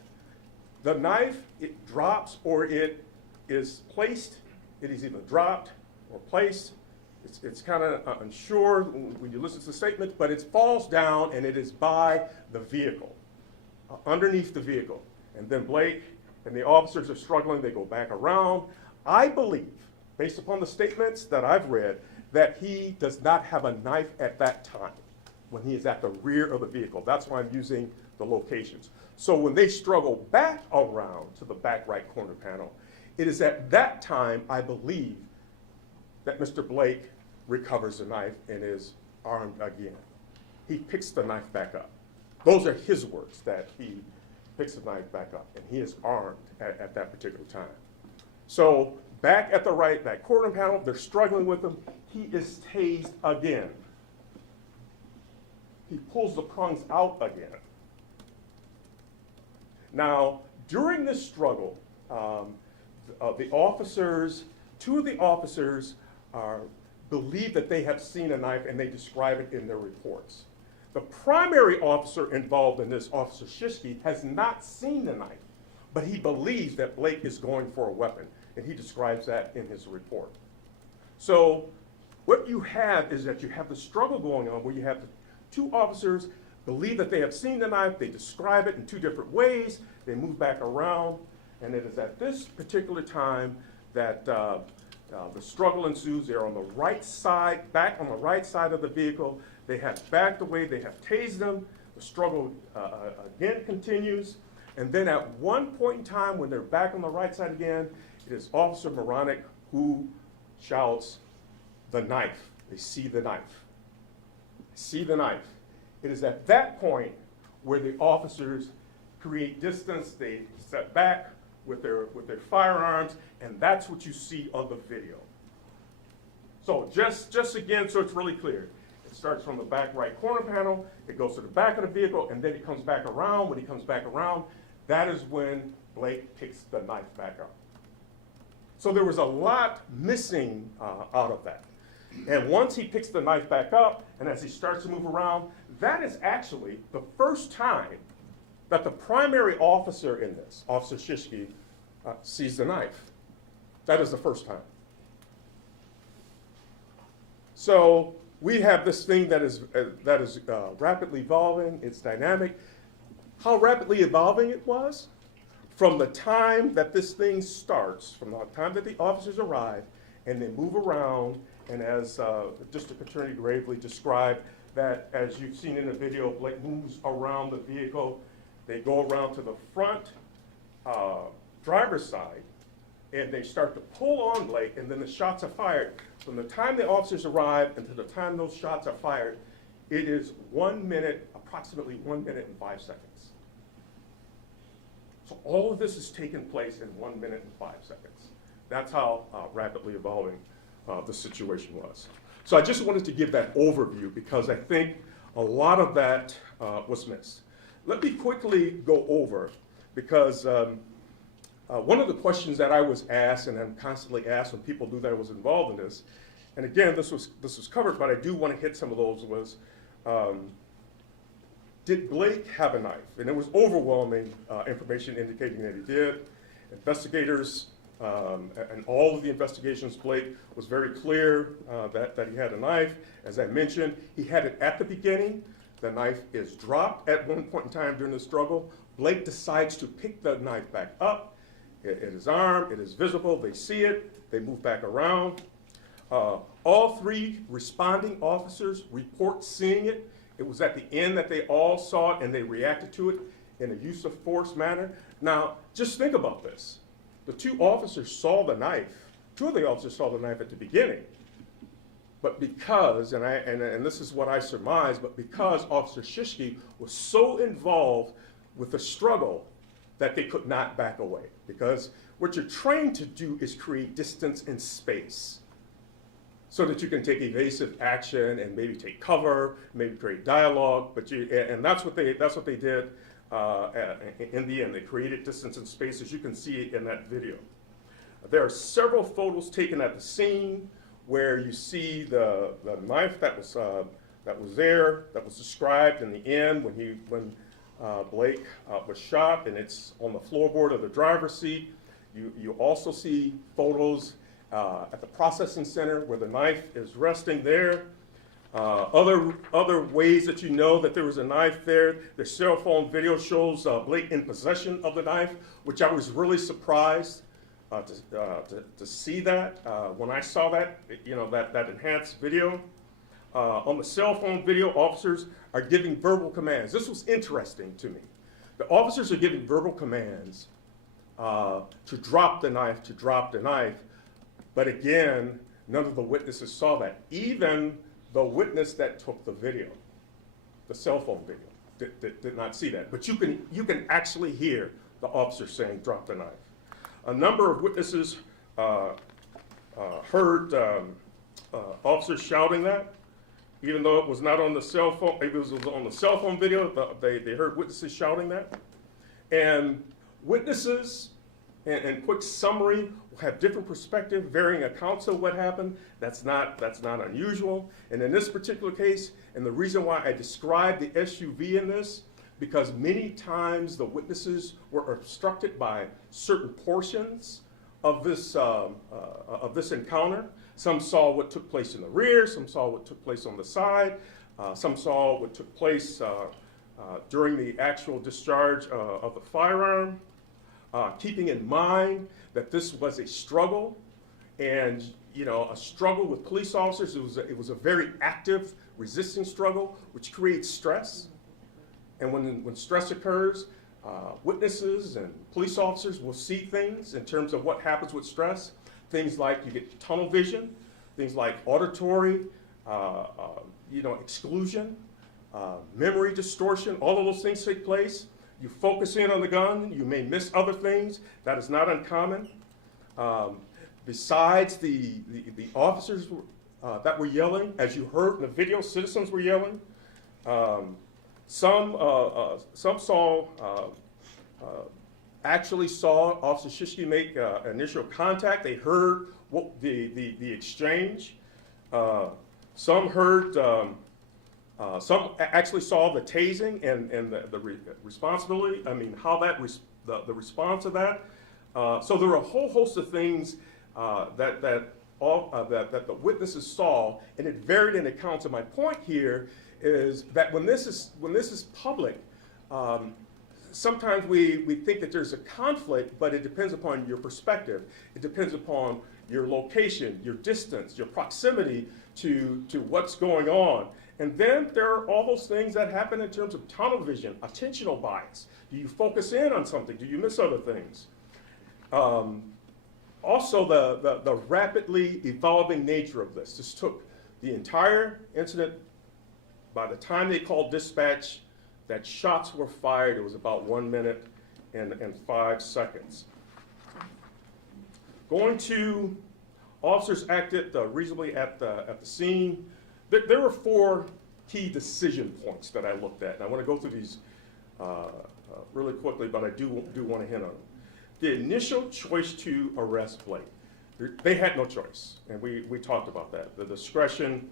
The knife, it drops or it is placed. It is either dropped or placed. It's kind of unsure when you listen to the statement, but it falls down and it is by the vehicle, underneath the vehicle. And then Blake and the officers are struggling. They go back around. I believe, based upon the statements that I've read, that he does not have a knife at that time when he is at the rear of the vehicle. That's why I'm using the locations. So when they struggle back around to the back right corner panel, it is at that time, I believe, that Mr. Blake recovers the knife and is armed again. He picks the knife back up. Those are his words, that he picks the knife back up and he is armed at that particular time. So back at the right back corner panel, they're struggling with him. He is tased again. He pulls the prongs out again. Now, during this struggle, the officers, two of the officers believe that they have seen a knife and they describe it in their reports. The primary officer involved in this, Officer Shishke, has not seen the knife, but he believes that Blake is going for a weapon, and he describes that in his report. So what you have is that you have the struggle going on where you have the two officers believe that they have seen the knife, they describe it in two different ways, they move back around, and it is at this particular time that the struggle ensues. They're on the right side, back on the right side of the vehicle. They have backed away, they have tased them. The struggle again continues. And then at one point in time, when they're back on the right side again, it is Officer Moronic who shouts, "The knife." They see the knife. See the knife. It is at that point where the officers create distance, they step back with their firearms, and that's what you see on the video. So just again, so it's really clear, it's starts from the back right corner panel, it goes to the back of the vehicle, and then it comes back around. When he comes back around, that is when Blake picks the knife back up. So there was a lot missing out of that. And once he picks the knife back up, and as he starts to move around, that is actually the first time that the primary officer in this, Officer Shishki, sees the knife. That is the first time. So we have this thing that is rapidly evolving. It's dynamic. How rapidly evolving it was? From the time that this thing starts, from the time that the officers arrive and they move around, and as District Attorney Gravely described, that as you've seen in the video, Blake moves around the vehicle. They go around to the front driver's side, and they start to pull on Blake, and then the shots are fired. From the time the officers arrive and to the time those shots are fired, it is 1 minute, approximately 1 minute and 5 seconds. So all of this has taken place in 1 minute and 5 seconds. That's how rapidly evolving the situation was. So I just wanted to give that overview because I think a lot of that was missed. Let me quickly go over, because one of the questions that I was asked, and I'm constantly asked when people knew that I was involved in this, and again, this was covered, but I do want to hit some of those, was did Blake have a knife? And there was overwhelming information indicating that he did. Investigators, and all of the investigations, Blake was very clear that he had a knife. As I mentioned, he had it at the beginning. The knife is dropped at one point in time during the struggle. Blake decides to pick the knife back up. It is armed, it is visible, they see it, they move back around. All three responding officers report seeing it. It was at the end that they all saw it and they reacted to it in a use of force manner. Now, just think about this. The two officers saw the knife. Two of the officers saw the knife at the beginning. But because, and this is what I surmise, but because Officer Shishki was so involved with the struggle that they could not back away. Because what you're trained to do is create distance and space so that you can take evasive action and maybe take cover, maybe create dialogue. And that's what they did in the end. They created distance and space, as you can see in that video. There are several photos taken at the scene where you see the knife that was there, that was described in the end when Blake was shot, and it's on the floorboard of the driver's seat. You also see photos at the processing center where the knife is resting there. Other ways that you know that there was a knife there, the cell phone video shows Blake in possession of the knife, which I was really surprised to see that. When I saw that, that enhanced video. On the cell phone video, officers are giving verbal commands. This was interesting to me. The officers are giving verbal commands to drop the knife, but again, none of the witnesses saw that. Even the witness that took the video, the cell phone video, did not see that. But you can actually hear the officer saying, "Drop the knife." A number of witnesses heard officers shouting that, even though it was not on the cell phone. It was on the cell phone video. They heard witnesses shouting that, and witnesses. And quick summary, will have different perspective, varying accounts of what happened. That's not unusual. And in this particular case, and the reason why I described the SUV in this, because many times the witnesses were obstructed by certain portions of this encounter. Some saw what took place in the rear, some saw what took place on the side, some saw what took place during the actual discharge of the firearm. Keeping in mind that this was a struggle, and a struggle with police officers. It was a very active, resisting struggle, which creates stress. And when stress occurs, witnesses and police officers will see things in terms of what happens with stress. Things like you get tunnel vision, things like auditory, exclusion, memory distortion. All of those things take place. You focus in on the gun, you may miss other things. That is not uncommon. Besides the officers that were yelling. As you heard in the video, citizens were yelling. Some actually saw Officer Shishki make initial contact. They heard what the exchange. Some heard, some actually saw the tasing and the responsibility. I mean, how that the response to that. So there were a whole host of things that the witnesses saw, and it varied in accounts. And my point here is that when this is public, sometimes we think that there's a conflict, but it depends upon your perspective. It depends upon your location, your distance, your proximity to what's going on. And then there are all those things that happen in terms of tunnel vision, attentional bias. Do you focus in on something? Do you miss other things? Also, the rapidly evolving nature of this. This took the entire incident. By the time they called dispatch, that shots were fired, it was about 1 minute and 5 seconds. Going to officers acted reasonably at the scene. There were 4 key decision points that I looked at, and I want to go through these really quickly, but I do want to hint on them. The initial choice to arrest Blake, they had no choice, and we talked about that. The discretion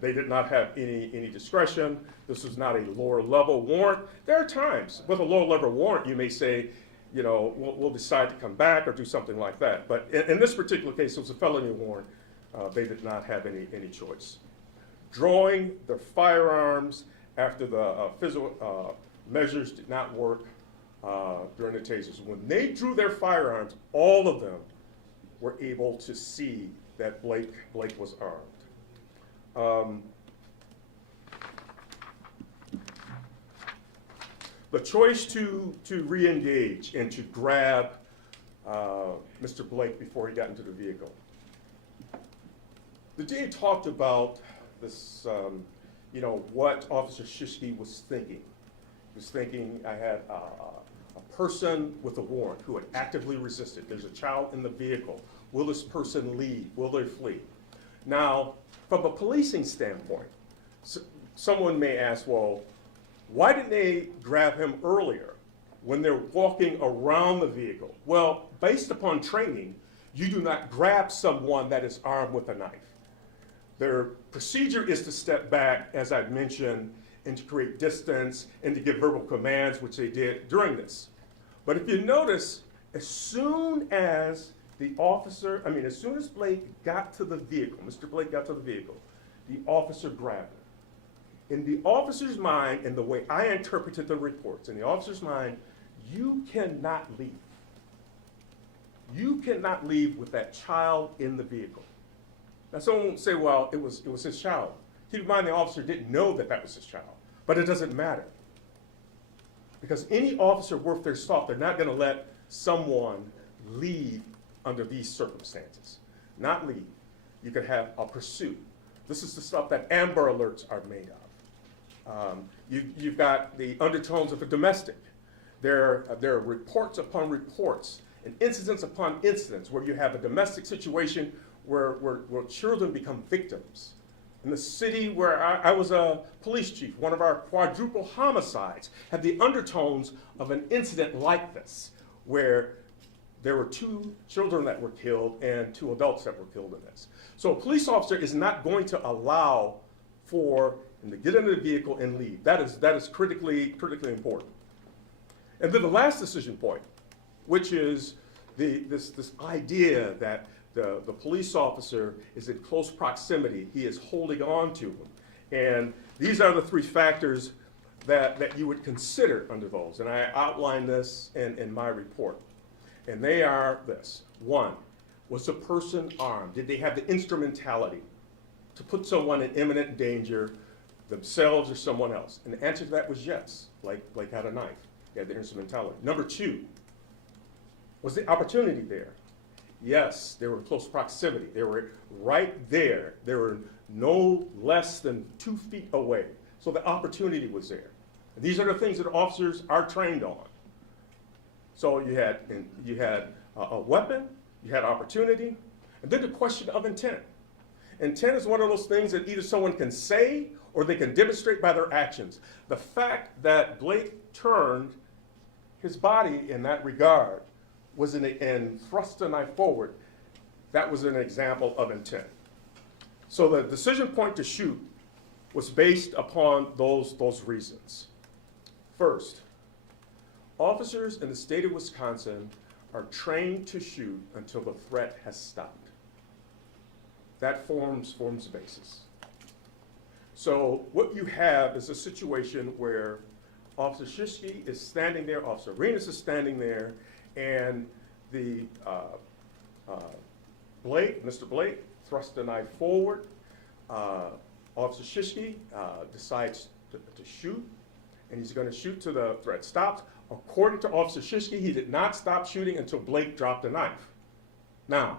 they did not have any discretion. This was not a lower level warrant. There are times with a lower level warrant you may say, you know, we'll decide to come back or do something like that. But in this particular case, it was a felony warrant. They did not have any choice. Drawing their firearms after the physical measures did not work during the tasers. When they drew their firearms, all of them were able to see that Blake was armed. The choice to re-engage and to grab Mr. Blake before he got into the vehicle. The DA talked about this, you know, what Officer Shishki was thinking. He was thinking, I had a person with a warrant who had actively resisted. There's a child in the vehicle. Will this person leave? Will they flee? Now, from a policing standpoint, someone may ask, well, why didn't they grab him earlier when they're walking around the vehicle? Well, based upon training, you do not grab someone that is armed with a knife. Their procedure is to step back, as I've mentioned, and to create distance and to give verbal commands, which they did during this. But if you notice, as soon as as soon as Blake got to the vehicle, Mr. Blake got to the vehicle, the officer grabbed him. In the officer's mind, and the way I interpreted the reports, in the officer's mind, you cannot leave. You cannot leave with that child in the vehicle. Now someone will say, well, it was his child. Keep in mind the officer didn't know that was his child, but it doesn't matter. Because any officer worth their salt, they're not gonna let someone leave under these circumstances. Not leave. You could have a pursuit. This is the stuff that Amber Alerts are made of. You've got the undertones of a domestic. There are reports upon reports and incidents upon incidents where you have a domestic situation where children become victims. In the city where I was a police chief, one of our quadruple homicides had the undertones of an incident like this, where there were 2 children that were killed and 2 adults that were killed in this. So a police officer is not going to allow for him to get into the vehicle and leave. That is critically important. And then the last decision point, which is this idea that the police officer is in close proximity, he is holding on to him. And these are the 3 factors that you would consider under those. And I outlined this in my report. And they are this. 1, was the person armed? Did they have the instrumentality to put someone in imminent danger, themselves or someone else? And the answer to that was yes. Blake had a knife. He had the instrumentality. Number 2, was the opportunity there? Yes, they were in close proximity. They were right there. They were no less than 2 feet away. So the opportunity was there. And these are the things that officers are trained on. So you had a weapon, you had opportunity, And then the question of intent. Intent is one of those things that either someone can say or they can demonstrate by their actions. The fact that Blake turned his body in that regard was and thrust the knife forward, that was an example of intent. So the decision point to shoot was based upon those reasons. First, officers in the state of Wisconsin are trained to shoot until the threat has stopped. That forms the basis. So what you have is a situation where Officer Shishki is standing there, Officer Arenas is standing there, and the Mr. Blake thrusts the knife forward. Officer Shishki decides to shoot, and he's going to shoot till the threat stops. According to Officer Shishki, he did not stop shooting until Blake dropped the knife. Now,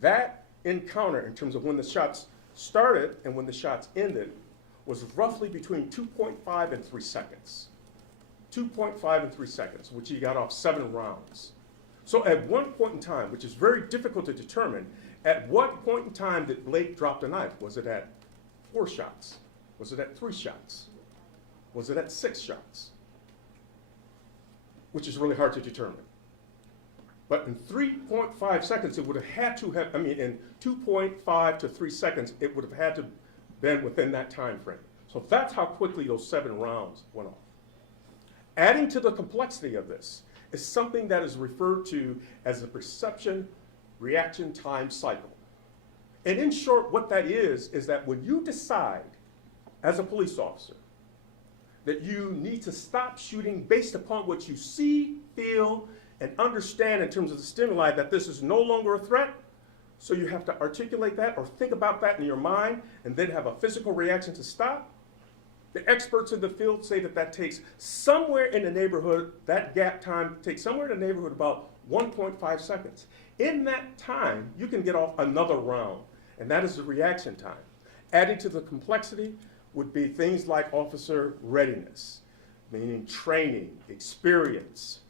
that encounter in terms of when the shots started and when the shots ended was roughly between 2.5 and 3 seconds. 2.5 and 3 seconds, which he got off 7 rounds. So at one point in time, which is very difficult to determine, at what point in time did Blake drop the knife? Was it at 4 shots? Was it at 3 shots? Was it at 6 shots? Which is really hard to determine. But in 3.5 seconds, it would have had to have, in 2.5 to 3 seconds, it would have had to been within that time frame. So that's how quickly those 7 rounds went off. Adding to the complexity of this is something that is referred to as the perception reaction time cycle. And in short, what that is that when you decide as a police officer that you need to stop shooting based upon what you see, feel, and understand in terms of the stimuli that this is no longer a threat, so you have to articulate that or think about that in your mind and then have a physical reaction to stop. The experts in the field say that takes somewhere in the neighborhood, that gap time takes somewhere in the neighborhood about 1.5 seconds. In that time, you can get off another round, and that is the reaction time. Adding to the complexity would be things like officer readiness, meaning training, experience,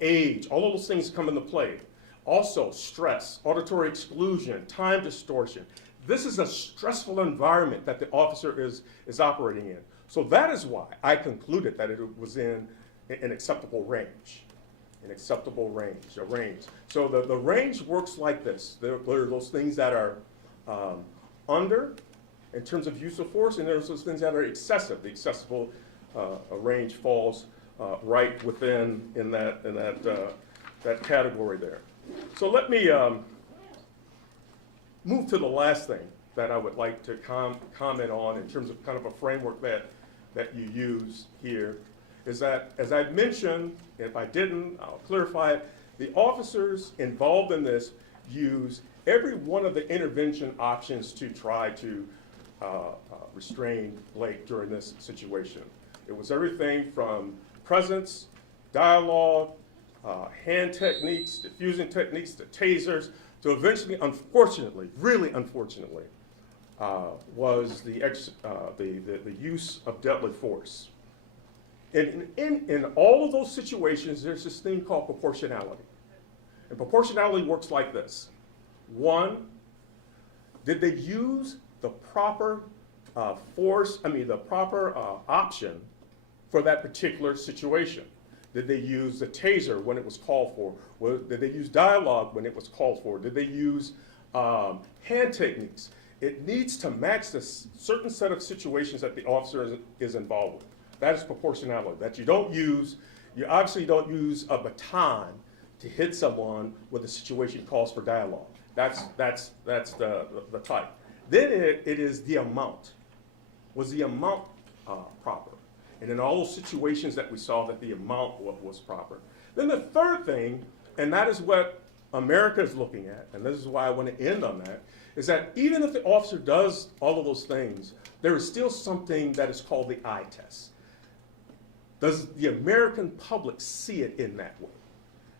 age, all of those things come into play. Also, stress, auditory exclusion, time distortion. This is a stressful environment that the officer is operating in. So that is why I concluded that it was in an acceptable range. An acceptable range, a range. So the range works like this. There are those things that are under in terms of use of force, and there's those things that are excessive. The accessible range falls right within that category there. So let me move to the last thing that I would like to comment on in terms of kind of a framework that you use here, is that, as I mentioned, if I didn't, I'll clarify it, the officers involved in this use every one of the intervention options to try to restrain Blake during this situation. It was everything from presence, dialogue, hand techniques, diffusing techniques, to tasers, to eventually, unfortunately, really unfortunately, was the use of deadly force. In all of those situations, there's this thing called proportionality. And proportionality works like this. 1, did they use the proper option for that particular situation? Did they use the taser when it was called for? Did they use dialogue when it was called for? Did they use hand techniques? It needs to match the certain set of situations that the officer is involved with. That is proportionality. That you obviously don't use a baton to hit someone when the situation calls for dialogue. That's the type. Then it is the amount. Was the amount proper? And in all those situations that we saw, that the amount was proper. Then the third thing, and that is what America is looking at, and this is why I want to end on that, is that even if the officer does all of those things, there is still something that is called the eye test. Does the American public see it in that way?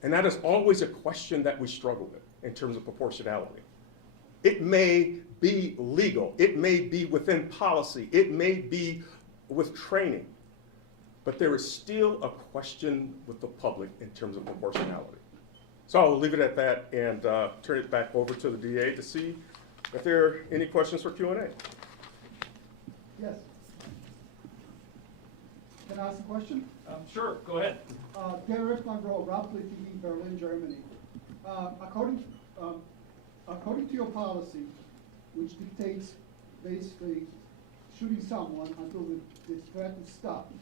And that is always a question that we struggle with in terms of proportionality. It may be legal, it may be within policy, it may be with training, but there is still a question with the public in terms of proportionality. So I'll leave it at that and turn it back over to the DA to see if there are any questions for Q&A. Yes. Can I ask a question? Sure, go ahead. Derek Monroe, wls-tv, Berlin, Germany. According to your policy, which dictates basically shooting someone until the threat is stopped,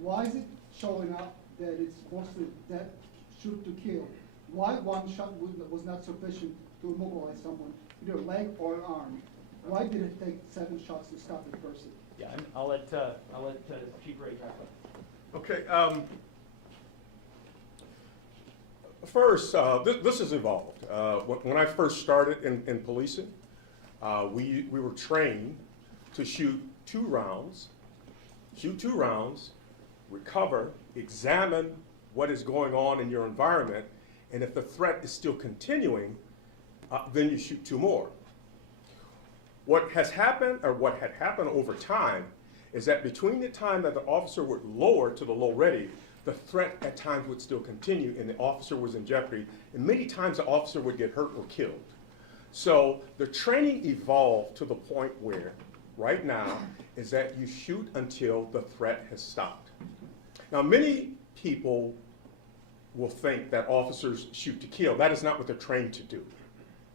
why is it showing up that it's mostly that shoot to kill? Why one shot was not sufficient to immobilize someone, either leg or arm? Why did it take 7 shots to stop the person? Yeah, I'll let Chief Ray talk about it. Okay. First, this has evolved. When I first started in policing, we were trained to shoot 2 rounds, recover, examine what is going on in your environment, and if the threat is still continuing, then you shoot 2 more. What has happened, or what had happened over time, is that between the time that the officer would lower to the low ready, the threat at times would still continue and the officer was in jeopardy, and many times the officer would get hurt or killed. So the training evolved to the point where, right now, is that you shoot until the threat has stopped. Now, many people will think that officers shoot to kill. That is not what they're trained to do.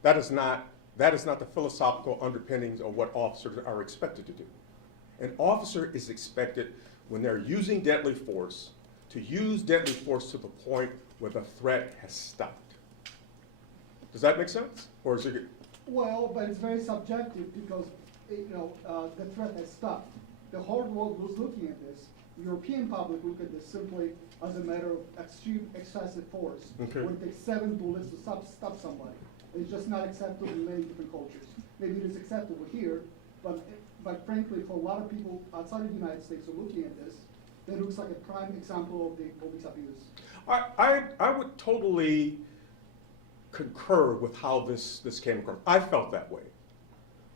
That is not the philosophical underpinnings of what officers are expected to do. An officer is expected, when they're using deadly force, to use deadly force to the point where the threat has stopped. Does that make sense? Or is it? Well, but it's very subjective because, the threat has stopped. The whole world was looking at this. European public look at this simply as a matter of extreme excessive force. Okay. When it takes 7 bullets to stop somebody. It's just not acceptable in many different cultures. Maybe it is acceptable here, but frankly, for a lot of people outside of the United States who are looking at this, that looks like a prime example of the police abuse. I would totally concur with how this came across. I felt that way.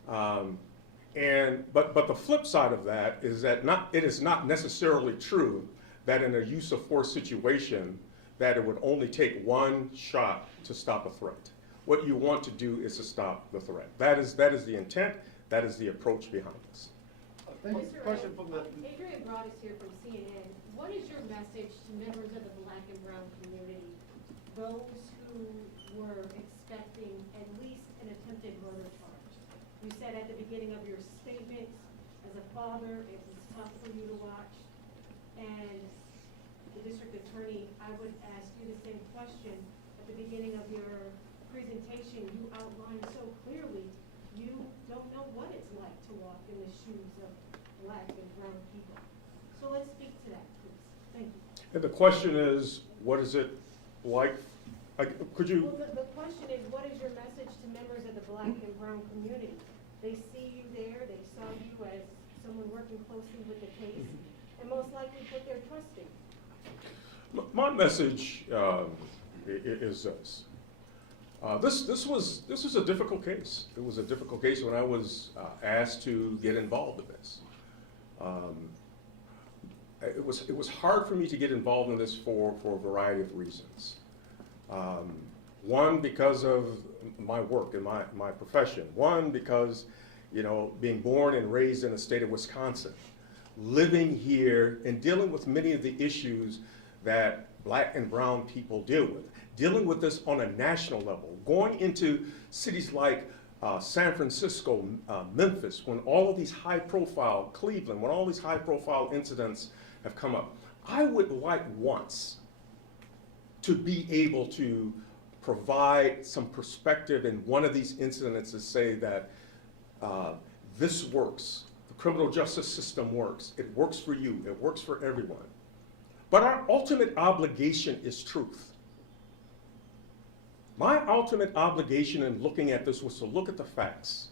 But the flip side of that is that it is not necessarily true that in a use of force situation that it would only take 1 shot to stop a threat. What you want to do is to stop the threat. That is the intent. That is the approach behind this. Question from the Adrian Broad is here from CNN. What is your message to members of the Black and brown community, those who were expecting at least an attempted murder charge? You said at the beginning of your statement, as a father, it was tough for you to watch, and the district attorney, I would ask you the same question. At the beginning of your presentation, you outlined so clearly you don't know what it's like to walk in the shoes of Black and brown people. So let's speak to that, please. Thank you. And the question is, what is it like? Could you? Well, the question is, what is your message to members of the Black and brown community? They see you there, they saw you as someone working closely with the case, and most likely put their trust in you. My message is this. This was a difficult case. It was a difficult case when I was asked to get involved in this. It was hard for me to get involved in this for a variety of reasons. One, because of my work and my profession. One, because being born and raised in the state of Wisconsin, living here and dealing with many of the issues that Black and brown people deal with. Dealing with this on a national level, going into cities like San Francisco, Memphis, when all of these high-profile, Cleveland, when all these high-profile incidents have come up. I would like once to be able to provide some perspective in one of these incidents to say that this works. The criminal justice system works. It works for you. It works for everyone. But our ultimate obligation is truth. My ultimate obligation in looking at this was to look at the facts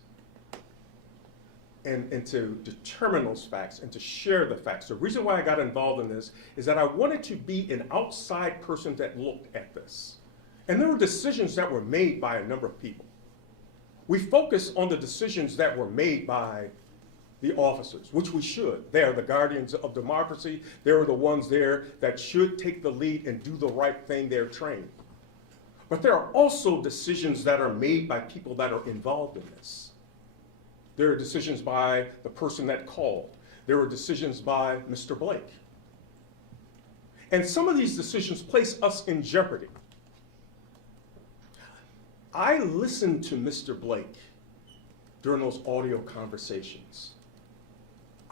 and to determine those facts and to share the facts. The reason why I got involved in this is that I wanted to be an outside person that looked at this. And there were decisions that were made by a number of people. We focus on the decisions that were made by the officers, which we should. They are the guardians of democracy. They are the ones there that should take the lead and do the right thing. They're trained. But there are also decisions that are made by people that are involved in this. There are decisions by the person that called. There were decisions by Mr. Blake. And some of these decisions place us in jeopardy. I listened to Mr. Blake during those audio conversations.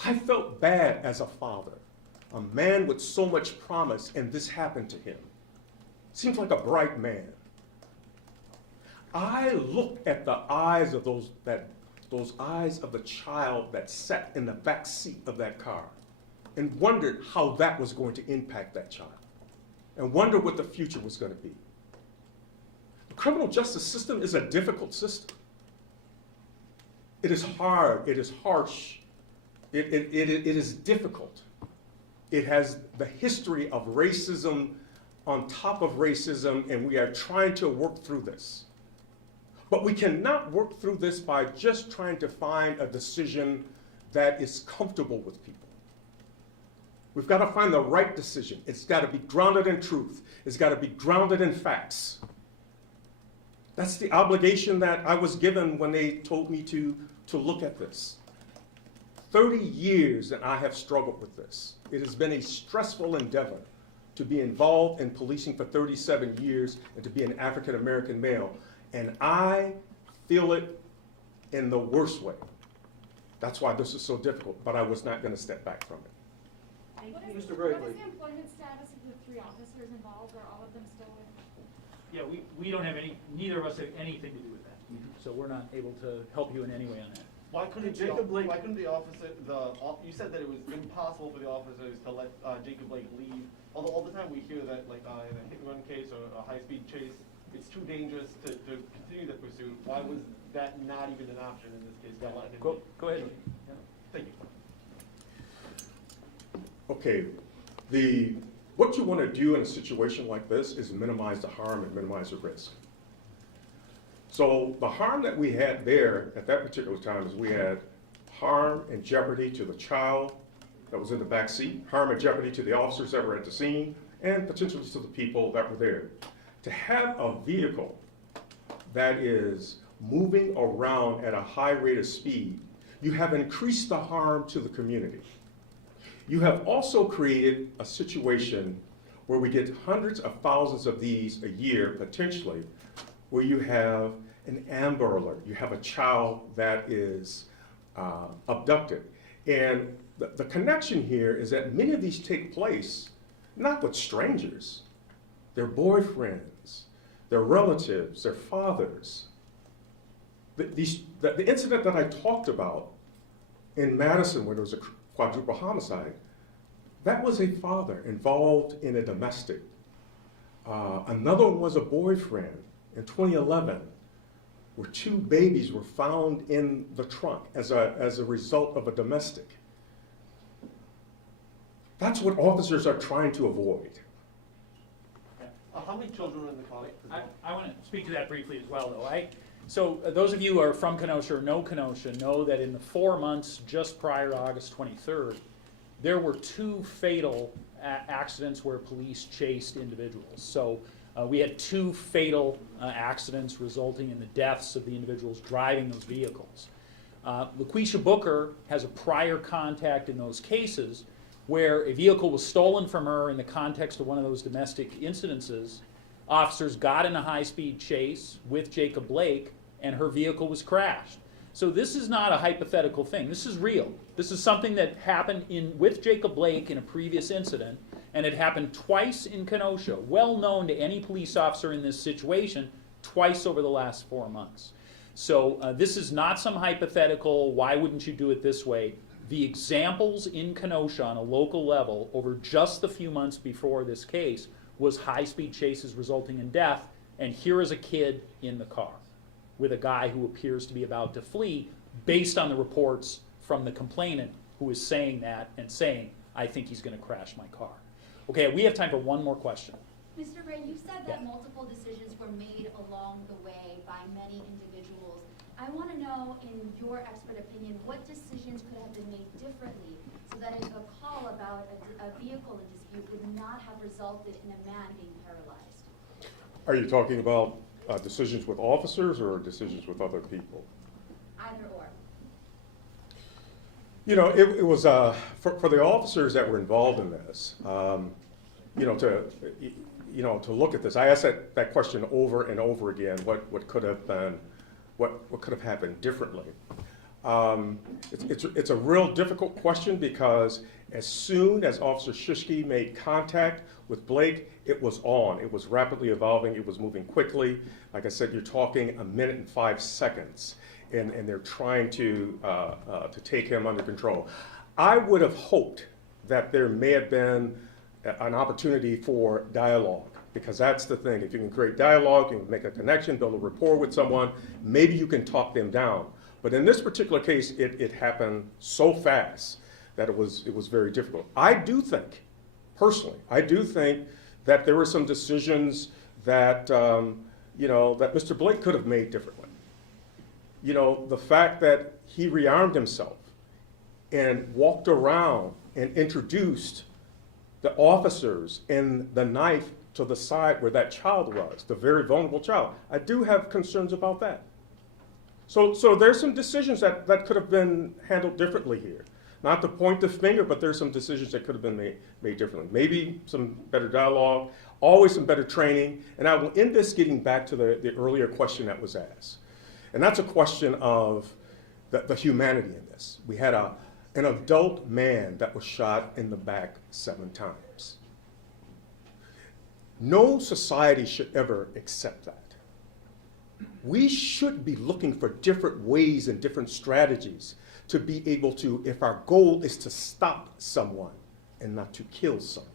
I felt bad as a father, a man with so much promise, and this happened to him. Seems like a bright man. I looked at the eyes of those eyes of the child that sat in the back seat of that car and wondered how that was going to impact that child and wondered what the future was going to be. The criminal justice system is a difficult system. It is hard, it is harsh, it is difficult. It has the history of racism on top of racism, and we are trying to work through this. But we cannot work through this by just trying to find a decision that is comfortable with people. We've got to find the right decision. It's got to be grounded in truth. It's got to be grounded in facts. That's the obligation that I was given when they told me to look at this. 30 years and I have struggled with this. It has been a stressful endeavor to be involved in policing for 37 years and to be an African American male. And I feel it in the worst way. That's why this is so difficult, but I was not going to step back from it. What is Mr. Gregory. What is the employment status of the 3 officers involved? Are all of them still with? Yeah, we don't have neither of us have anything to do with that. So we're not able to help you in any way on that. Why couldn't the officer, you said that it was impossible for the officers to let Jacob Blake leave, although all the time we hear that, like, in a hit-and-run case or a high-speed chase, it's too dangerous to continue the pursuit. Why was that not even an option in this case? To let him leave? Go ahead. Yeah. Thank you. Okay, what you want to do in a situation like this is minimize the harm and minimize the risk. So the harm that we had there at that particular time is we had harm and jeopardy to the child that was in the back seat, harm and jeopardy to the officers that were at the scene, and potentially to the people that were there. To have a vehicle that is moving around at a high rate of speed, you have increased the harm to the community. You have also created a situation where we get hundreds of thousands of these a year, potentially, where you have an Amber Alert, you have a child that is abducted. And the connection here is that many of these take place not with strangers, their boyfriends, their relatives, their fathers. The incident that I talked about in Madison when there was a quadruple homicide, that was a father involved in a domestic. Another one was a boyfriend in 2011, where 2 babies were found in the trunk as a result of a domestic. That's what officers are trying to avoid. How many children were in the car? I want to speak to that briefly as well, though. So those of you who are from Kenosha or know Kenosha know that in the 4 months just prior to August 23rd, there were 2 fatal accidents where police chased individuals. So we had 2 fatal accidents resulting in the deaths of the individuals driving those vehicles. Laquisha Booker has a prior contact in those cases where a vehicle was stolen from her in the context of one of those domestic incidences. Officers got in a high-speed chase with Jacob Blake, and her vehicle was crashed. So this is not a hypothetical thing. This is real. This is something that happened with Jacob Blake in a previous incident, and it happened twice in Kenosha, well known to any police officer in this situation, twice over the last 4 months. So this is not some hypothetical, why wouldn't you do it this way? The examples in Kenosha on a local level over just the few months before this case was high-speed chases resulting in death, and here is a kid in the car with a guy who appears to be about to flee based on the reports from the complainant who is saying that and saying, I think he's going to crash my car. Okay, we have time for one more question. Mr. Gray, you said that multiple decisions were made along the way by many individuals. I want to know, in your expert opinion, what decisions could have been made differently so that a call about a vehicle in dispute would not have resulted in a man being paralyzed? Are you talking about decisions with officers or decisions with other people? Either or. You know, it was, for the officers that were involved in this, you know, to look at this, I asked that question over and over again, what could have been, what could have happened differently? It's a real difficult question because as soon as Officer Shishke made contact with Blake, it was on. It was rapidly evolving. It was moving quickly. Like I said, you're talking 1 minute and 5 seconds, and they're trying to take him under control. I would have hoped that there may have been an opportunity for dialogue, because that's the thing. If you can create dialogue, you can make a connection, build a rapport with someone, maybe you can talk them down. But in this particular case, it happened so fast that it was very difficult. I do think, personally, that there were some decisions that, you know, that Mr. Blake could have made differently. You know, the fact that he rearmed himself and walked around and introduced the officers and the knife to the side where that child was, the very vulnerable child. I do have concerns about that. So there's some decisions that could have been handled differently here. Not to point the finger, but there's some decisions that could have been made differently. Maybe some better dialogue, always some better training. And I will end this getting back to the earlier question that was asked. And that's a question of the humanity in this. We had an adult man that was shot in the back 7 times. No society should ever accept that. We should be looking for different ways and different strategies to be able to, if our goal is to stop someone and not to kill someone.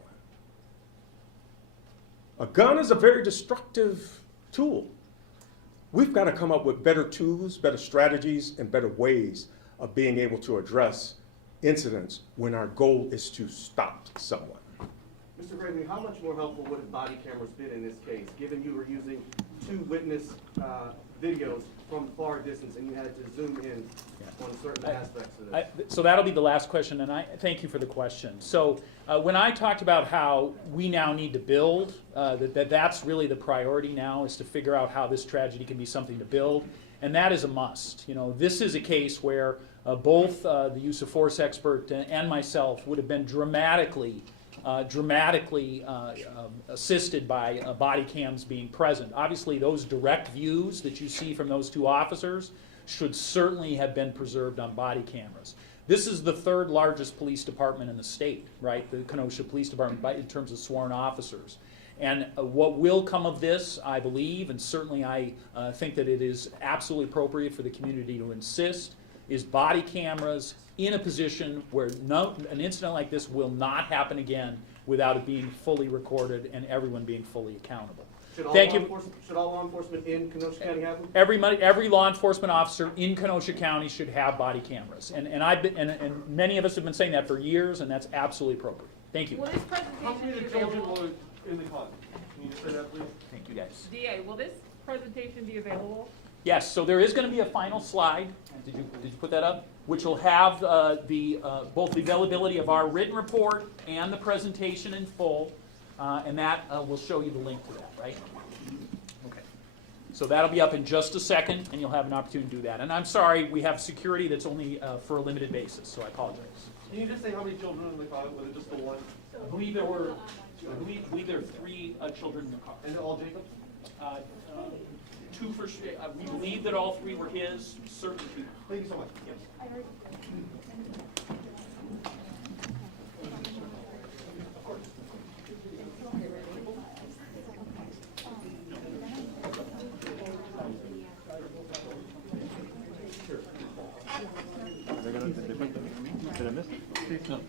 A gun is a very destructive tool. We've got to come up with better tools, better strategies, and better ways of being able to address incidents when our goal is to stop someone. Mr. Gregory, how much more helpful would have body cameras been in this case, given you were using 2 witness videos from far distance and you had to zoom in on certain aspects of this? So that'll be the last question, and I thank you for the question. So when I talked about how we now need to build, that's really the priority now, is to figure out how this tragedy can be something to build, and that is a must. You know, this is a case where both the use of force expert and myself would have been dramatically assisted by body cams being present. Obviously, those direct views that you see from those 2 officers should certainly have been preserved on body cameras. This is the 3rd largest police department in the state, right? The Kenosha Police Department in terms of sworn officers. And what will come of this, I believe, and certainly I think that it is absolutely appropriate for the community to insist, is body cameras in a position where an incident like this will not happen again without it being fully recorded and everyone being fully accountable. Should all law enforcement in Kenosha County have them? Every law enforcement officer in Kenosha County should have body cameras, and many of us have been saying that for years, and that's absolutely appropriate. Thank you. Will this presentation How many be of the children available? were in the car? Can you just say that, please? Thank you, guys. DA, will this presentation be available? Yes, so there is going to be a final slide. Did you put that up? Which will have both the availability of our written report and the presentation in full, and that will show you the link to that, right? Okay. So that'll be up in just a second, and you'll have an opportunity to do that. And I'm sorry, we have security that's only for a limited basis, so I apologize. Can you just say how many children were in the car? Was it just the one? I believe there were 3 children in the car. And all Jacob? 2 for sure. We believe that all 3 were his. Certainly 2. Thank you so much. Yes. Did I miss it? No.